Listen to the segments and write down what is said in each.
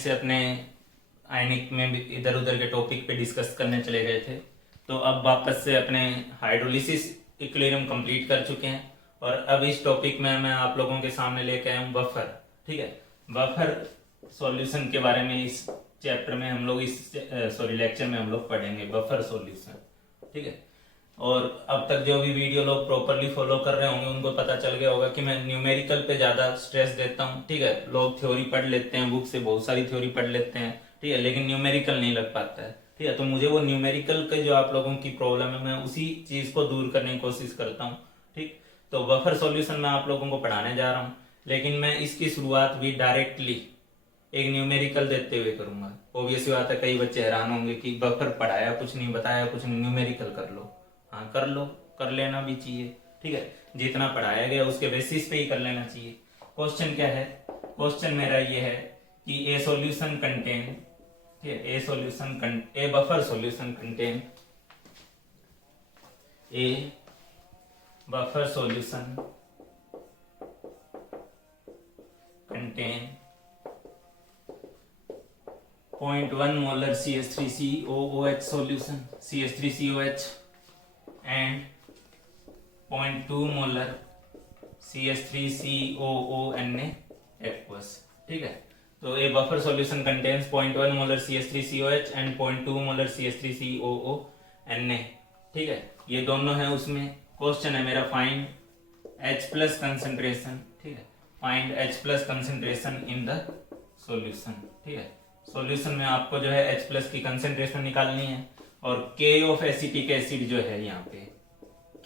से अपने आयनिक में भी इधर उधर के टॉपिक पे डिस्कस करने चले गए थे। तो अब वापस से अपने हाइड्रोलिसिस इक्विलिब्रियम कंप्लीट कर चुके हैं और अब इस टॉपिक में मैं आप लोगों के सामने लेके आया हूँ बफर। ठीक है, बफर सॉल्यूशन के बारे में इस चैप्टर में हम लोग लेक्चर में हम लोग पढ़ेंगे बफर सॉल्यूशन। ठीक है, और अब तक जो भी वीडियो लोग प्रॉपरली फॉलो कर रहे होंगे उनको पता चल गया होगा कि मैं न्यूमेरिकल पे ज़्यादा स्ट्रेस देता हूँ। ठीक है, लोग थ्योरी पढ़ लेते हैं, बुक से बहुत सारी थ्योरी पढ़ लेते हैं, ठीक है, लेकिन न्यूमेरिकल नहीं लग पाता है। ठीक है, तो मुझे वो न्यूमेरिकल के जो आप लोगों की प्रॉब्लम है मैं उसी चीज़ को दूर करने की कोशिश करता हूँ। ठीक, तो बफर सॉल्यूशन मैं आप लोगों को पढ़ाने जा रहा हूँ, लेकिन मैं इसकी शुरुआत भी डायरेक्टली एक न्यूमेरिकल देते हुए करूंगा। ऑब्वियस बात है, कई बच्चे हैरान होंगे कि बफर पढ़ाया कुछ नहीं, बताया कुछ नहीं, न्यूमेरिकल कर लो। हाँ कर लो, कर लेना भी चाहिए। ठीक है, जितना पढ़ाया गया उसके बेसिस पे ही कर लेना चाहिए। क्वेश्चन क्या है? क्वेश्चन मेरा ये है कि ए सॉल्यूशन कंटेन, ठीक है, ए buffer solution contain, A buffer solution contain 0.1 molar CH3COOH solution, CH3COH, and 0.2 molar CH3COONA aqueous। ठीक है, तो ये buffer solution contains 0.1 molar CH3COH and 0.2 molar CH3COONA। ठीक है, ये दोनों है उसमें। क्वेश्चन है मेरा फाइंड H प्लस कंसेंट्रेशन। ठीक है, find H plus concentration in the solution. ठीक है, सॉल्यूशन में आपको जो है H प्लस की कंसेंट्रेशन निकालनी है और K ऑफ एसिटिक एसिड जो है यहाँ पे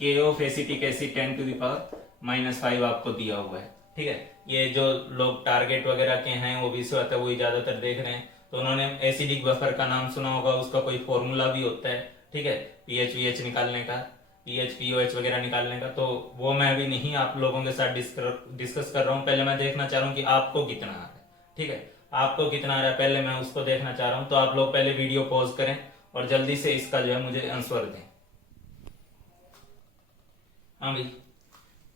K ऑफ एसिटिक एसिड 10⁻⁻5 आपको दिया हुआ है। ठीक है, ये जो लोग टारगेट वगैरह के हैं वो भी आता है, वही ज्यादातर देख रहे हैं, तो उन्होंने एसिडिक बफर का नाम सुना होगा, उसका कोई फॉर्मूला भी होता है। ठीक है, पीएच वीएच निकालने का, पीएच पीओएच वगैरह निकालने का, तो वो मैं अभी नहीं आप लोगों के साथ डिस्कस कर रहा हूँ। पहले मैं देखना चाह रहा हूँ कि आपको कितना आ रहा है। ठीक है, आपको कितना आ रहा है पहले मैं उसको देखना चाह रहा हूं। तो आप लोग पहले वीडियो पॉज करें और जल्दी से इसका जो है मुझे आंसर दें। हाँ भाई,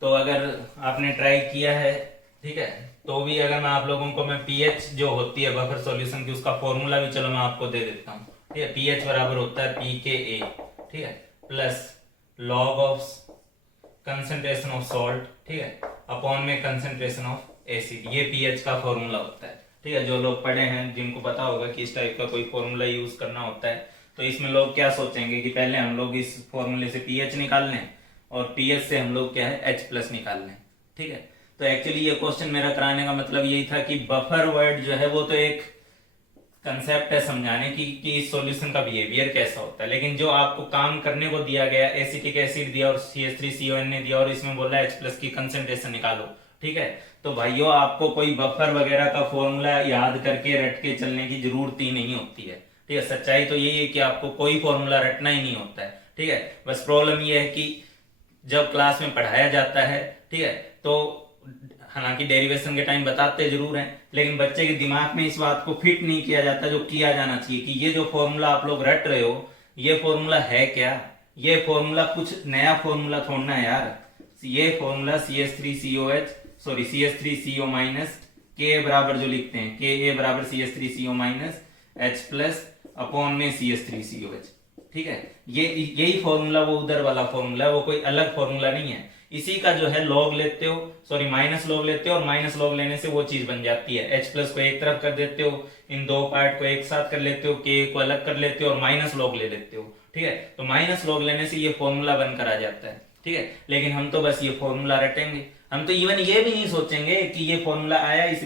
तो अगर आपने ट्राई किया है, ठीक है, तो भी अगर मैं आप लोगों को मैं पीएच जो होती है बफर सॉल्यूशन की उसका फॉर्मूला भी चलो मैं आपको दे देता हूँ। ठीक है, पीएच बराबर होता है pKa, ठीक है, plus log of concentration of salt, ठीक है, अपॉन में कंसेंट्रेशन ऑफ एसिड, ये पीएच का फॉर्मूला होता है। ठीक है, जो लोग पढ़े हैं जिनको पता होगा कि इस टाइप का कोई फॉर्मूला यूज करना होता है, तो इसमें लोग क्या सोचेंगे कि पहले हम लोग इस फॉर्मूले से पीएच निकाल लें और पीएच से हम लोग क्या है H प्लस निकाल लें। ठीक है, तो एक्चुअली ये क्वेश्चन मेरा कराने का मतलब यही था कि बफर वर्ड जो है वो तो एक कंसेप्ट है समझाने की कि इस सॉल्यूशन का बिहेवियर कैसा होता है, लेकिन जो आपको काम करने को दिया गया, एसिटिक एसिड दिया और CH3CON दिया और इसमें बोला H प्लस की कंसेंट्रेशन निकालो। ठीक है, तो भाइयों आपको कोई बफर वगैरह का फॉर्मूला याद करके रट के चलने की जरूरत ही नहीं होती है। ठीक है, सच्चाई तो यही है कि आपको कोई फॉर्मूला रटना ही नहीं होता है। ठीक है, बस प्रॉब्लम ये है कि जब क्लास में पढ़ाया जाता है, ठीक है, तो हालांकि डेरिवेशन के टाइम बताते जरूर हैं, लेकिन बच्चे के दिमाग में इस बात को फिट नहीं किया जाता जो किया जाना चाहिए कि ये जो फॉर्मूला आप लोग रट रहे हो ये फॉर्मूला है क्या। ये फॉर्मूला कुछ नया फॉर्मूला थोड़ना है यार। ये फॉर्मूला CH3CO माइनस K बराबर जो लिखते हैं Ka बराबर CH3CO minus H plus upon में CH3COH। ठीक है, ये यही फॉर्मूला वो उधर वाला फॉर्मूला है, वो कोई अलग फॉर्मूला नहीं है। इसी का जो है लॉग लेते हो, माइनस लॉग लेते हो और माइनस लॉग लेने से वो चीज बन जाती है। H प्लस को एक तरफ कर देते हो, इन दो पार्ट को एक साथ कर लेते हो, K को अलग कर लेते हो और माइनस लॉग ले लेते हो। ठीक है, तो माइनस लॉग लेने से ये फॉर्मूला बनकर आ जाता है। ठीक है, लेकिन हम तो बस ये फॉर्मूला रटेंगे, हम तो इवन ये भी नहीं सोचेंगे कि ये फॉर्मूला आया इस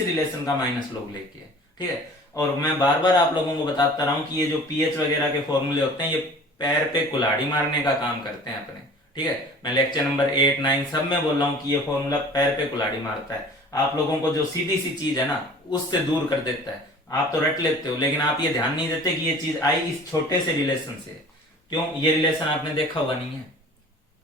रिलेशन का माइनस लॉग लेके। ठीक है, और मैं बार बार आप लोगों को बताता रहा हूं कि ये जो पीएच वगैरह के फॉर्मूले होते हैं ये पैर पे कुल्हाड़ी मारने का काम करते हैं अपने। ठीक है, मैं लेक्चर नंबर 8, 9 सब में बोल रहा हूँ कि ये फॉर्मूला पैर पे कुल्हाड़ी मारता है, आप लोगों को जो सीधी सी चीज है ना उससे दूर कर देता है। आप तो रट लेते हो, लेकिन आप ये ध्यान नहीं देते कि ये चीज आई इस छोटे से रिलेशन से। क्यों? ये रिलेशन आपने देखा हुआ नहीं है।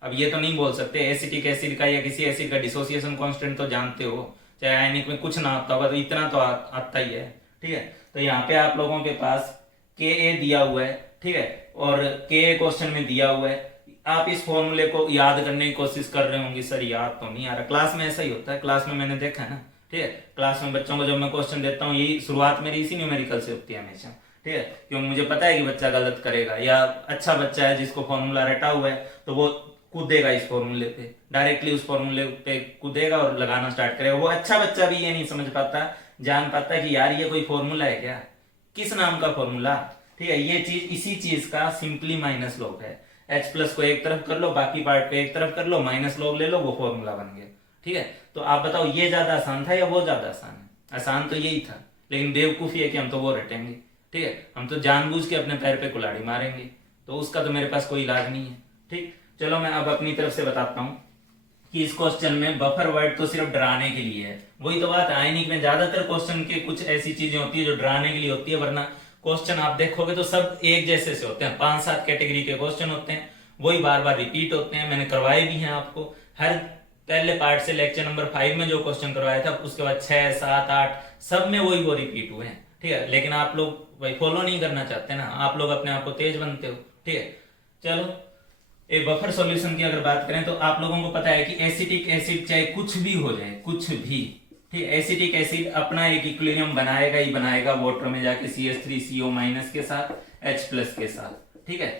अब ये तो नहीं बोल सकते एसिटिक एसिड का या किसी एसिड का डिसोसिएशन कांस्टेंट तो जानते हो, चाहे आयनिक में कुछ ना आता होगा तो इतना तो आता ही है। ठीक है, तो यहाँ पे आप लोगों के पास Ka दिया हुआ है, ठीक है, और Ka क्वेश्चन में दिया हुआ है। आप इस फॉर्मूले को याद करने की कोशिश कर रहे होंगे, सर याद तो नहीं आ रहा। क्लास में ऐसा ही होता है, क्लास में मैंने देखा है ना। ठीक है। क्लास में बच्चों को जब मैं क्वेश्चन देता हूँ, यही शुरुआत मेरी इसी न्यूमेरिकल से होती है हमेशा, ठीक है, क्योंकि मुझे पता है कि बच्चा गलत करेगा, या अच्छा बच्चा है जिसको फॉर्मूला रटा हुआ है तो वो कूदेगा इस फॉर्मूले पे, डायरेक्टली उस फॉर्मूले पे कूदेगा और लगाना स्टार्ट करेगा। वो अच्छा बच्चा भी ये नहीं समझ पाता, जान पाता कि यार ये कोई फॉर्मूला है क्या, किस नाम का फॉर्मूला, ठीक है। ये चीज, इसी चीज का सिंपली माइनस लॉग है। एच प्लस को एक तरफ कर लो, बाकी पार्ट को एक तरफ कर लो, माइनस लॉग ले लो, वो फॉर्मूला बन गया, ठीक है। तो आप बताओ ये ज्यादा आसान था या वो ज्यादा आसान है? आसान तो यही था, लेकिन बेवकूफी है कि हम तो वो रटेंगे, ठीक है, हम तो जानबूझ के अपने पैर पे कुल्हाड़ी मारेंगे, तो उसका तो मेरे पास कोई इलाज नहीं है, ठीक। चलो मैं अब अपनी तरफ से बताता हूँ कि इस क्वेश्चन में बफर वर्ड तो सिर्फ डराने के लिए है। वही तो बात है, आयनिक में ज्यादातर क्वेश्चन के कुछ ऐसी चीजें होती है जो डराने के लिए होती है, वरना क्वेश्चन आप देखोगे तो सब एक जैसे से होते हैं। 5-7 कैटेगरी के क्वेश्चन होते हैं, वही बार बार रिपीट होते हैं। मैंने करवाए भी हैं आपको, हर पहले पार्ट से लेक्चर नंबर 5 में जो क्वेश्चन करवाया था, उसके बाद 6, 7, 8 सब में वही वो रिपीट हुए हैं, ठीक है। लेकिन आप लोग वही फॉलो नहीं करना चाहते ना, आप लोग अपने आप को तेज बनते हो, ठीक है। चलो एक बफर सॉल्यूशन की अगर बात करें तो आप लोगों को पता है कि एसिटिक एसिड चाहे कुछ भी हो जाए, कुछ भी, ठीक है, एसिटिक एसिड अपना एक इक्विलिब्रियम बनाएगा ही बनाएगा वाटर में जाके CH3CO- के साथ H+ के साथ, ठीक है।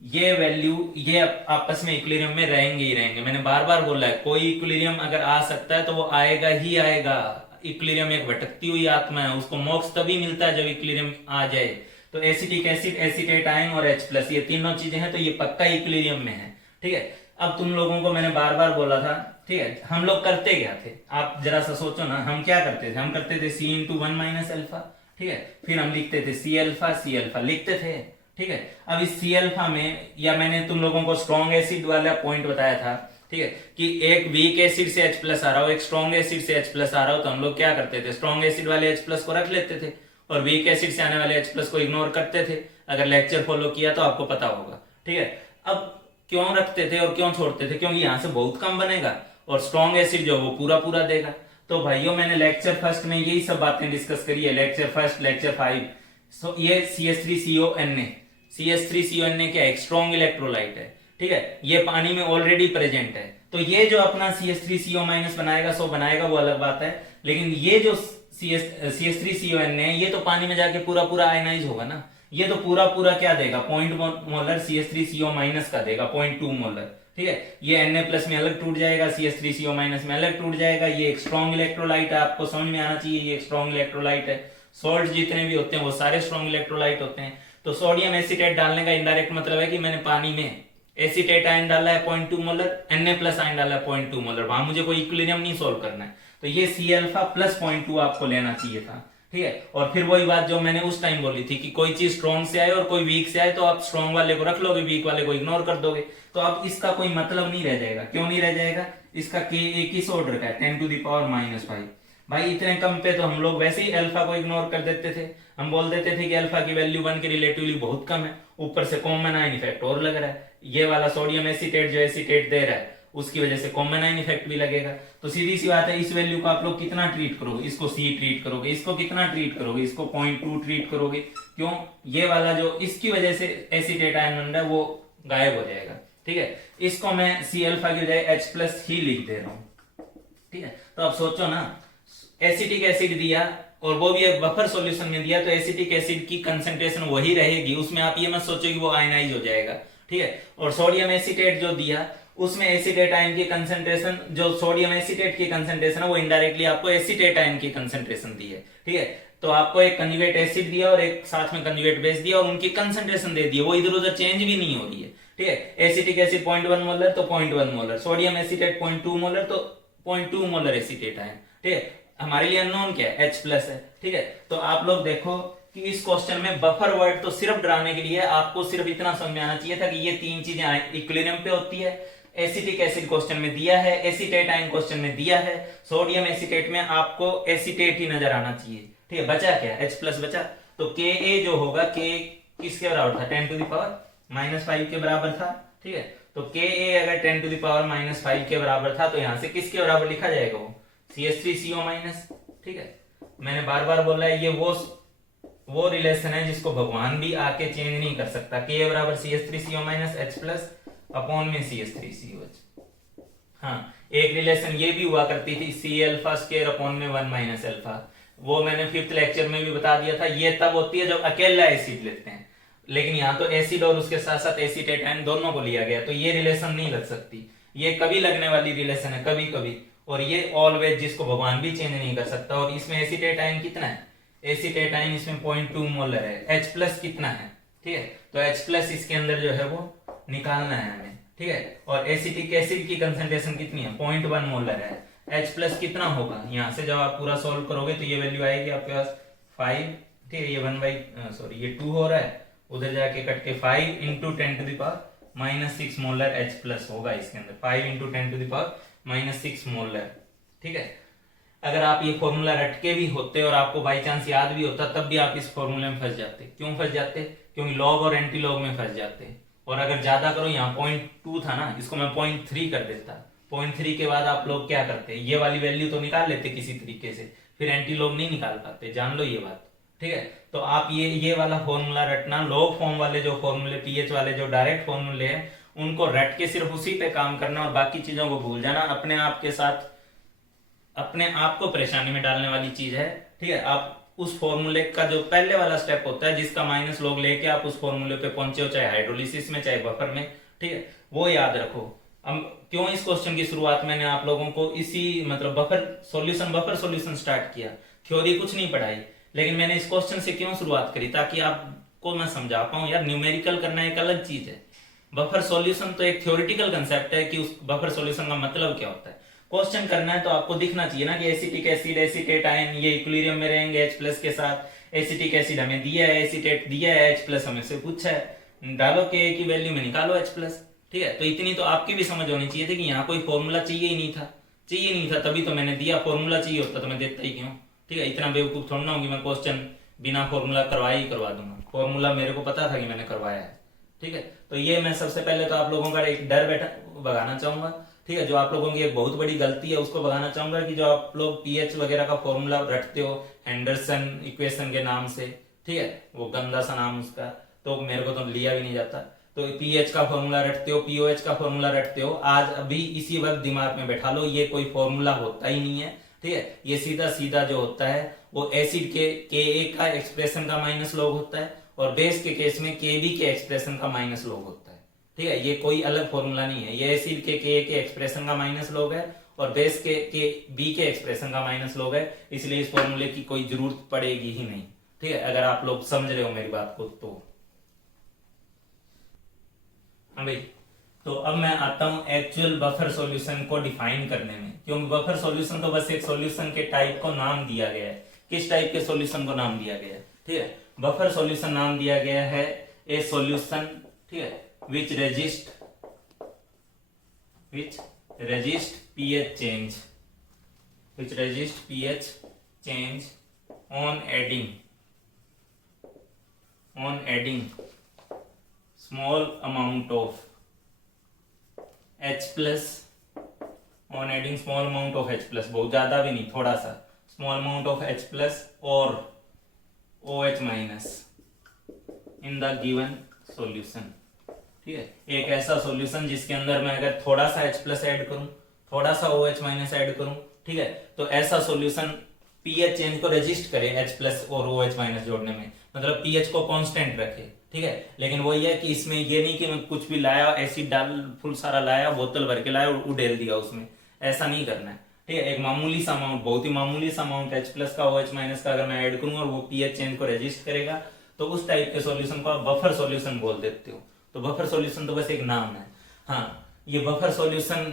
ये वैल्यू ये आपस में इक्विलिब्रियम में रहेंगे ही रहेंगे। मैंने बार बार बोला है, कोई इक्विलिब्रियम अगर आ सकता है तो वो आएगा ही आएगा। इक्विलिब्रियम एक भटकती हुई आत्मा है, उसको मोक्ष तभी मिलता है जब इक्विलिब्रियम आ जाए। तो एसिटिक एसिड, एसीटेट आयन और H+, ये तीनों चीजें हैं, तो ये पक्का इक्विलिब्रियम में है, ठीक है। अब तुम लोगों को मैंने बार बार बोला था, ठीक है, हम लोग करते क्या थे, आप जरा सा सोचो ना, हम क्या करते थे? हम करते थे C×1 - अल्फा, ठीक है, फिर हम लिखते थे C अल्फा लिखते थे, ठीक है। अब इस C अल्फा में, या मैंने तुम लोगों को स्ट्रॉन्ग एसिड वाला पॉइंट बताया था, ठीक है, कि एक वीक एसिड से H+ आ रहा हो, एक स्ट्रॉन्ग एसिड से H+ आ रहा हो, तो हम लोग क्या करते थे? स्ट्रॉन्ग एसिड वाले H+ को रख लेते थे और वीक एसिड से आने वाले H+ को इग्नोर करते थे। अगर लेक्चर फॉलो किया तो आपको पता होगा, ठीक है। अब क्यों रखते थे और क्यों छोड़ते थे? क्योंकि यहां से बहुत कम बनेगा और स्ट्रॉन्ग एसिड जो वो पूरा पूरा देगा। तो भाइयों मैंने लेक्चर फर्स्ट में यही सब बातें डिस्कस करी है, लेक्चर फर्स्ट, लेक्चर 5। ये CH3CONA, CH3CONA क्या? एक स्ट्रॉन्ग इलेक्ट्रोलाइट है, ठीक है, ये पानी में ऑलरेडी प्रेजेंट है। तो ये जो अपना CH3CO- बनाएगा, सो बनाएगा, वो अलग बात है, लेकिन ये जो CH3CONA ये तो पानी में जाके पूरा पूरा आयनाइज होगा ना, ये तो पूरा पूरा क्या देगा? 0.1 मोलर CH3CO- का देगा, 0.2 मोलर, ठीक है। ये Na+ में अलग टूट जाएगा, CH3CO- में अलग टूट जाएगा। ये एक स्ट्रॉन्ग इलेक्ट्रोलाइट है, आपको समझ में आना चाहिए, ये एक स्ट्रॉन्ग इलेक्ट्रोलाइट है। सॉल्ट जितने भी होते हैं वो सारे स्ट्रॉन्ग इलेक्ट्रोलाइट होते हैं। तो सोडियम एसीटेट डालने का इनडायरेक्ट मतलब है कि मैंने पानी में एसीटेट आयन डाला है 0.2 मोलर, Na+ आयन डाला है 0.2 मोलर, वहां मुझे कोई इक्विलिब्रियम नहीं सोल्व करना है। तो ये C अल्फा प्लस 0.2 आपको लेना चाहिए था, ठीक है। और फिर वही बात जो मैंने उस टाइम बोली थी कि कोई चीज स्ट्रॉन्ग से आए और कोई वीक से आए तो आप स्ट्रॉन्ग वाले को रख लोगे, वीक वाले को इग्नोर कर दोगे, तो अब इसका कोई मतलब नहीं रह जाएगा। क्यों नहीं रह जाएगा? इसका Ka किस ऑर्डर का है? 10⁻⁻⁵। भाई इतने कम पे तो हम लोग वैसे ही अल्फा को इग्नोर कर देते थे, हम बोल देते थे कि अल्फा की वैल्यू 1 के रिलेटिवली बहुत कम है, ऊपर से कॉमन आयन इफेक्ट और लग रहा है। ये वाला सोडियम एसीटेट जो एसीटेट दे रहा है उसकी वजह से कॉमन आयन इफेक्ट भी लगेगा। तो सीधी सी बात है, इस वैल्यू को आप लोग कितना ट्रीट करोगे? इसको C ट्रीट करोगे, इसको कितना ट्रीट करोगे? इसको 0.2 ट्रीट करोगे। क्यों? ये वाला जो इसकी वजह से एसीटेट आयन बन रहा है वो गायब हो जाएगा, ठीक है। इसको मैं C अल्फा की बजाय H+ ही लिख दे रहा हूं, ठीक है। तो अब सोचो ना, एसिटिक एसिड दिया और वो भी एक बफर सॉल्यूशन में दिया, तो एसिटिक एसिड की कंसंट्रेशन वही रहेगी, उसमें आप ये मत सोचो कि वो आयनाइज हो जाएगा, ठीक है। और सोडियम एसीटेट जो दिया उसमें एसीटेट आयन की कंसंट्रेशन, जो सोडियम एसीटेट की कंसंट्रेशन है वो इनडायरेक्टली आपको एसीटेट आयन की कंसंट्रेशन दी है, ठीक है। तो आपको एक कंजुगेट एसिड दिया और एक साथ में कंजुगेट बेस दिया और उनकी कंसंट्रेशन दे दी है, वो इधर उधर चेंज भी नहीं हो रही है, ठीक है। एसिटिक एसिड 0.1 मोलर तो 0.1 मोलर, सोडियम एसीटेट 0.2 मोलर तो 0.2 मोलर एसीटेट आयन, ठीक है। हमारे लिए अननोन क्या है? H+ है, ठीक है। तो आप लोग देखो कि इस क्वेश्चन में बफर वर्ड तो सिर्फ डराने के लिए, आपको सिर्फ इतना समझ में आना चाहिए था कि ये तीन चीजें इक्विलिब्रियम पे होती है। एसिटिक एसिड क्वेश्चन में दिया है, एसीटेट आयन क्वेश्चन में दिया है, सोडियम एसीटेट में आपको एसीटेट ही नजर आना चाहिए, ठीक है। बचा क्या? H+ बचा। तो Ka जो होगा, K किसके बराबर था? 10⁻⁻5 के बराबर था, ठीक है। तो Ka अगर 10⁻⁻5 के बराबर था तो यहां से किसके बराबर लिखा जाएगा? वो CH3CO-, ठीक है। मैंने बार बार बोला है, ये वो रिलेशन है जिसको भगवान भी आके चेंज नहीं कर सकता। Ka बराबर CH3CO- H+ अपॉन में CH3COH। हाँ, एक रिलेशन ये भी हुआ करती थी सी अल्फा स्क्वायर अपॉन में 1 माइनस अल्फा, वो मैंने 5th लेक्चर में भी बता दिया था। ये तब होती है जब अकेला एसिड लेते हैं, लेकिन यहाँ तो एसिड और उसके साथ साथ एसीटेटाइन दोनों को लिया गया, तो ये रिलेशन नहीं लग सकती। ये कभी लगने वाली रिलेशन है, कभी कभी, और ये ऑलवेज, जिसको भगवान भी चेंज नहीं कर सकता। और इसमें एसीटेटाइन कितना है, एसीटेटाइन इसमें 0.2 मोलर है। H प्लस कितना है, ठीक है, तो H प्लस इसके अंदर जो है वो निकालना है हमें, ठीक है। और एसिटिक एसिड की कंसंट्रेशन कितनी है, 0.1 मोलर है। H प्लस कितना होगा, यहाँ से जब आप पूरा सोल्व करोगे तो ये वैल्यू आएगी आपके पास 5, ठीक है, ये 1/, ये 2 हो रहा है, उधर जाके कट के 5 इंटू 10⁻⁻6 मोलर H प्लस होगा इसके अंदर, 5 इंटू 10⁻⁻6 मोलर, ठीक है। अगर आप ये फॉर्मूला रट के भी होते और आपको बाई चांस याद भी होता, तब भी आप इस फॉर्मूले में फंस जाते। क्यों फंस जाते, क्योंकि लॉग और एंटी लॉग में फंस जाते। और अगर ज्यादा करो, यहाँ 0.2 था ना, इसको मैं 0.3 कर देता। 0.3 के बाद आप लोग क्या करते, ये वाली वैल्यू तो निकाल लेते किसी तरीके से, फिर एंटी लॉग नहीं निकाल पाते, जान लो ये बात, ठीक है। तो आप ये वाला फॉर्मूला रटना, लॉग फॉर्म वाले जो फॉर्मूले, पीएच वाले जो डायरेक्ट फॉर्मूले हैं, उनको रट के सिर्फ उसी पे काम करना और बाकी चीजों को भूल जाना। अपने आप के साथ अपने आप को परेशानी में डालने वाली चीज है, ठीक है। आप उस फॉर्मूले का जो पहले वाला स्टेप होता है, जिसका माइनस लॉग लेके आप उस फॉर्मूले पे पहुंचे हो, चाहे हाइड्रोलिसिस में चाहे बफर में, ठीक है, वो याद रखो। अब क्यों इस क्वेश्चन की शुरुआत मैंने आप लोगों को इसी मतलब बफर सॉल्यूशन स्टार्ट किया, थ्योरी कुछ नहीं पढ़ाई, लेकिन मैंने इस क्वेश्चन से क्यों शुरुआत करी, ताकि आपको मैं समझा पाऊं यार, न्यूमेरिकल करना एक अलग चीज है, बफर सॉल्यूशन तो एक थ्योरेटिकल कंसेप्ट है कि उस बफर सॉल्यूशन का मतलब क्या होता है। क्वेश्चन करना है तो आपको दिखना चाहिए ना कि एसिटिक एसिड, एसीटेटाइन ये इक्विलिब्रियम में रहेंगे H प्लस के साथ, एसिटिक एसिड हमें दिया है, एसीटेट दिया है, H प्लस हमें से पूछा है, डालो के की वैल्यू में निकालो H प्लस, ठीक है। तो इतनी तो आपकी भी समझ होनी चाहिए थी कि यहाँ कोई फॉर्मूला चाहिए ही नहीं था, तभी तो मैंने दिया। फॉर्मूला चाहिए होता तो मैं देता ही क्यों, ठीक है। इतना बेवकूफ थोड़ा ना होगी मैं क्वेश्चन बिना फॉर्मूला करवाए ही करवा दूंगा, फॉर्मूला मेरे को पता था कि मैंने करवाया है, ठीक है। तो ये मैं सबसे पहले तो आप लोगों का एक डर भगाना चाहूंगा, ठीक है। जो आप लोगों की एक बहुत बड़ी गलती है उसको भगाना चाहूंगा कि जो आप लोग पीएच वगैरह का फॉर्मूला रटते हो हेंडरसन इक्वेशन के नाम से, ठीक है, वो गंदा सा नाम उसका, तो मेरे को तो लिया भी नहीं जाता। तो पीएच का फॉर्मूला रटते हो, पीओएच का फॉर्मूला रटते हो, आज अभी इसी वक्त दिमाग में बैठा लो, ये कोई फॉर्मूला होता ही नहीं है, ठीक है। ये सीधा सीधा जो होता है वो एसिड के ए का एक्सप्रेशन का माइनस लॉग होता है, और बेस के केस में के बी के एक्सप्रेशन का माइनस लॉग होता है, ठीक है। ये कोई अलग फॉर्मूला नहीं है, ये एसिड के एक्सप्रेशन का माइनस लॉग है और बेस के बी के एक्सप्रेशन का माइनस लॉग है, इसलिए इस फॉर्मूले की कोई जरूरत पड़ेगी ही नहीं, ठीक है, अगर आप लोग समझ रहे हो मेरी बात को तो। हाँ भाई, तो अब मैं आता हूं एक्चुअल बफर सॉल्यूशन को डिफाइन करने में, क्योंकि बफर सॉल्यूशन तो बस एक सॉल्यूशन के टाइप को नाम दिया गया है। किस टाइप के सॉल्यूशन को नाम दिया गया है, ठीक है, बफर सॉल्यूशन नाम दिया गया है ए सॉल्यूशन, ठीक है, which resist pH change on adding small amount of H plus, बहुत ज्यादा भी नहीं, थोड़ा सा small amount of H plus or OH minus in the given solution, ठीक है। एक ऐसा सॉल्यूशन जिसके अंदर मैं अगर थोड़ा सा H प्लस ऐड करूं, थोड़ा सा OH माइनस ऐड करूं, ठीक है, तो ऐसा सॉल्यूशन पीएच चेंज को रेजिस्ट करे H प्लस और OH माइनस जोड़ने में, मतलब पीएच को कांस्टेंट रखे, ठीक है। लेकिन वो ये है कि इसमें ये नहीं कि मैं कुछ भी लाया, एसिड डाल फुल सारा लाया, बोतल भर के लाया और उडेल दिया उसमें, ऐसा नहीं करना है, ठीक है। एक मामूली सा अमाउंट, बहुत ही मामूली सा अमाउंट H प्लस का OH माइनस का अगर मैं ऐड करूंगा और वो पीएच चेंज को रेजिस्ट करेगा, तो उस टाइप के सॉल्यूशन को आप बफर सॉल्यूशन बोल देते हो। तो बफर सॉल्यूशन तो बस एक नाम है। हाँ, ये बफर सॉल्यूशन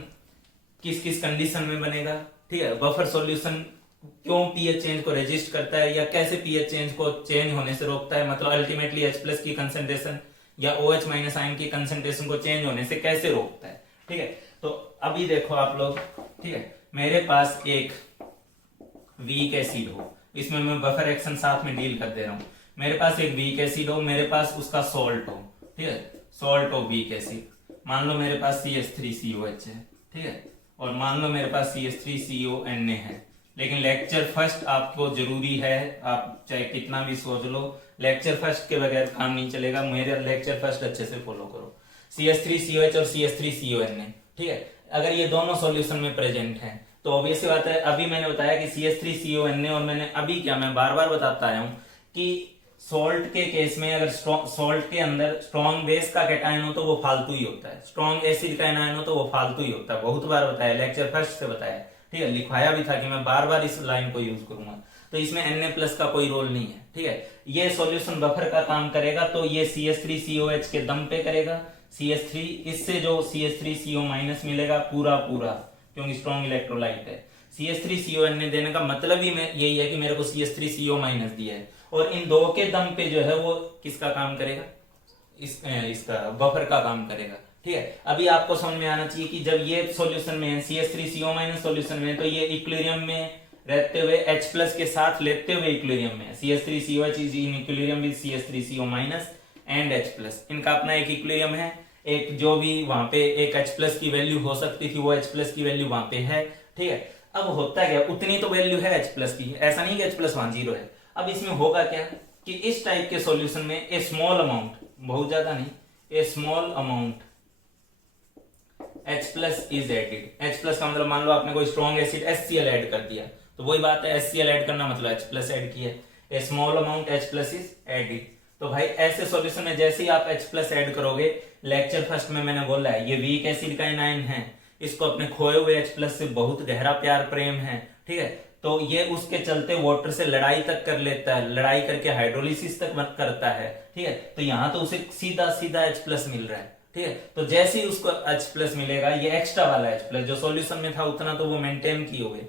किस किस कंडीशन में बनेगा, ठीक है, बफर सॉल्यूशन क्यों पीएच चेंज को रेजिस्ट करता है या कैसे पीएच चेंज को चेंज होने से रोकता है, मतलब अल्टीमेटली H प्लस की कंसंट्रेशन या OH माइनस आयन की कंसंट्रेशन को चेंज होने से कैसे रोकता है, ठीक है। तो अभी देखो आप लोग, ठीक है, मेरे पास एक वीक एसिड हो, इसमें मैं बफर एक्शन साथ में डील कर दे रहा हूं। मेरे पास एक वीक एसिड हो, मेरे पास उसका सॉल्ट हो, ठीक है, सॉल्ट ऑफ वीक एसिड, मान लो मेरे पास CH3COH है, ठीक है, और मान लो मेरे पास CH3CONA है। लेकिन लेक्चर फर्स्ट आपको जरूरी है, आप चाहे कितना भी सोच लो, लेक्चर फर्स्ट के बगैर काम नहीं चलेगा, मेरे लेक्चर फर्स्ट अच्छे से फॉलो करो। CH3COH और CH3CONA, ठीक है, अगर ये दोनों सॉल्यूशन में प्रेजेंट हैं तो ऑब्वियस बात है, अभी मैंने बताया कि CH3CONA, और मैंने अभी क्या मैं बार बार बताता आया हूं कि सॉल्ट के केस में अगर सॉल्ट के अंदर स्ट्रॉन्ग बेस का कैटायन हो तो वो फालतू ही होता है, स्ट्रॉन्ग एसिड का एनायन हो तो वो फालतू ही होता है। बहुत बार बताया, लेक्चर फर्स्ट से बताया, ठीक है, लिखवाया भी था कि मैं बार बार इस लाइन को यूज करूंगा। तो इसमें Na+ का कोई रोल नहीं है, ठीक है। ये सॉल्यूशन बफर का काम करेगा तो ये CH3COH के दम पे करेगा, CH3 इससे जो CH3CO- मिलेगा पूरा पूरा, क्योंकि स्ट्रॉन्ग इलेक्ट्रोलाइट है। CH3CONA देने का मतलब ही यही है कि मेरे को CH3CO- दिया है, और इन दो के दम पे जो है वो किसका काम करेगा, इसका बफर का काम करेगा, ठीक है। अभी आपको समझ में आना चाहिए कि जब ये सॉल्यूशन में है, CH3CO- सॉल्यूशन में, तो ये इक्विलिब्रियम में रहते हुए H+ के साथ लेते हुए इक्विलिब्रियम में, CH3COH is in equilibrium with CH3CO- and H+। इनका अपना एक इक्विलिब्रियम है, एक जो भी वहां पे एक H+ की वैल्यू हो सकती थी वो H+ की वैल्यू वहां पे है, ठीक है। अब होता क्या, उतनी तो वैल्यू है H+ की, ऐसा नहीं कि H+ वहां 0 है। अब इसमें होगा क्या कि इस टाइप के सॉल्यूशन में ए स्मॉल अमाउंट, बहुत ज्यादा नहीं, a small amount H+ is added. H+ का मतलब मान लो आपने कोई स्ट्रॉन्ग एसिड HCl ऐड कर दिया, तो वही बात है, HCl ऐड करना मतलब H+ ऐड किया, a small amount H+ is added. तो भाई ऐसे सॉल्यूशन में जैसे ही आप H+ ऐड करोगे, लेक्चर फर्स्ट में मैंने बोला है ये वीक एसिड का एनायन है, इसको अपने खोए हुए H+ से बहुत गहरा प्यार प्रेम है, ठीक है। तो ये उसके चलते वाटर से लड़ाई तक कर लेता है, लड़ाई करके हाइड्रोलिसिस तक करता है, ठीक है। तो यहां तो उसे सीधा सीधा H+ मिल रहा है, ठीक है। तो जैसे ही उसको H+ मिलेगा, ये एक्स्ट्रा वाला H+, जो सॉल्यूशन में था उतना तो वो मेंटेन किए हुए,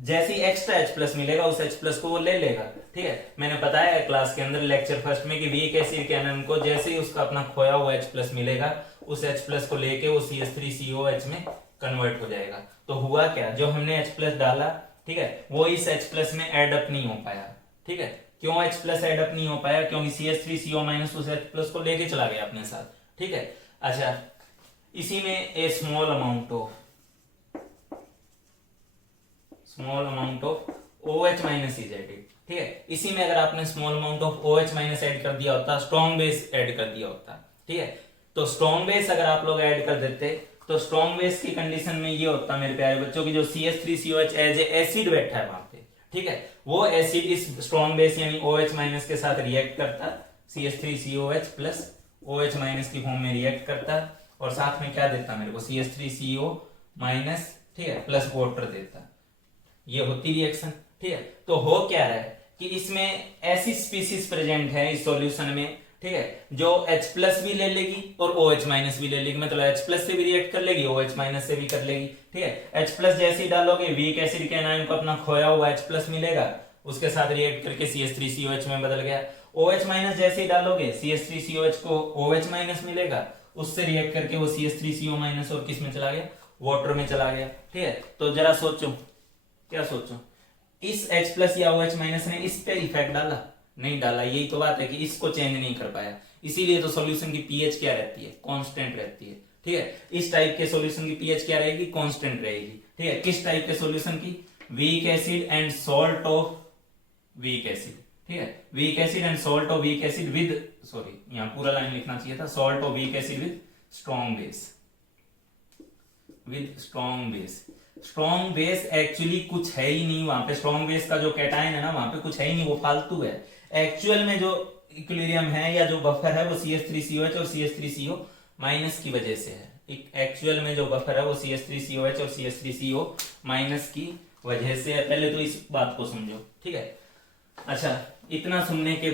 जैसे ही एक्स्ट्रा H+ मिलेगा उस H+ को वो ले लेगा, ठीक है। मैंने बताया है क्लास के अंदर लेक्चर फर्स्ट में कि वीक एसिड के एनायन को जैसे ही उसका अपना खोया हुआ H+ मिलेगा, उस H+ को लेके वो CH3COH में कन्वर्ट हो जाएगा। तो हुआ क्या, जो हमने H+ डाला, ठीक है, वो इस H+ में एड अप नहीं हो पाया, ठीक है। क्यों H+ एड अप नहीं हो पाया, क्योंकि CH3CO- उस H+ को लेके चला गया अपने साथ, ठीक है। अच्छा, इसी में a small amount of OH- is added, ठीक है। इसी में अगर आपने small amount of OH- add कर दिया होता, स्ट्रॉन्ग बेस ऐड कर दिया होता, ठीक है। तो स्ट्रॉन्ग बेस अगर आप लोग ऐड कर देते तो स्ट्रॉन्ग बेस की कंडीशन में ये होता मेरे प्यारे बच्चों की, जो CH3COH एज ए एसिड बैठा है वहां पे, ठीक है, वो एसिड इस स्ट्रॉन्ग बेस यानी OH- के साथ रिएक्ट करता, CH3COH प्लस OH- की फॉर्म में रिएक्ट करता, और साथ में क्या देता मेरे को, CH3CO-, ठीक है, प्लस वाटर देता। ये होती रिएक्शन, ठीक है। तो हो क्या रहा है कि इसमें ऐसी स्पीसीज प्रेजेंट है इस सॉल्यूशन में, ठीक है, जो H+ भी ले लेगी और OH- भी ले लेगी, मतलब H+ से भी रिएक्ट कर लेगी, OH- से भी कर लेगी, ठीक है। H+ जैसे ही डालोगे, वीक एसिड के एनायन को अपना खोया हुआ H+ मिलेगा, उसके साथ रिएक्ट करके CH3COH में बदल गया। OH- जैसे ही डालोगे, CH3COH को OH- मिलेगा, उससे रिएक्ट करके वो CH3CO- और किस में चला गया, वाटर में चला गया, ठीक है। तो जरा सोचो, क्या सोचो, इस H+ या OH- ने इस पे इफेक्ट डाला, नहीं डाला। यही तो बात है कि इसको चेंज नहीं कर पाया, इसीलिए तो सॉल्यूशन की पीएच क्या रहती है, कांस्टेंट रहती है, ठीक है। इस टाइप के सॉल्यूशन की पीएच क्या रहेगी, कांस्टेंट रहेगी, ठीक है। किस टाइप के सॉल्यूशन की, week acid and salt of weak acid, ठीक है, week acid and salt of weak acid with, sorry यहां पूरा लाइन लिखना चाहिए था, salt of weak acid with strong base, with strong base. Strong base actually कुछ है ही नहीं वहां पे, स्ट्रॉन्ग बेस का जो कैटायन है ना वहां पे कुछ है ही नहीं, वो फालतू है। एक्चुअल में जो इक्विलिब्रियम है या जो बफर है वो CH3COH और CH3CO- की वजह से है। एक्चुअल में जो बफर है वो CH3COH और CH3CO- की वजह से है। पहले तो इस बात को समझो, ठीक है। अच्छा, इतना सुनने के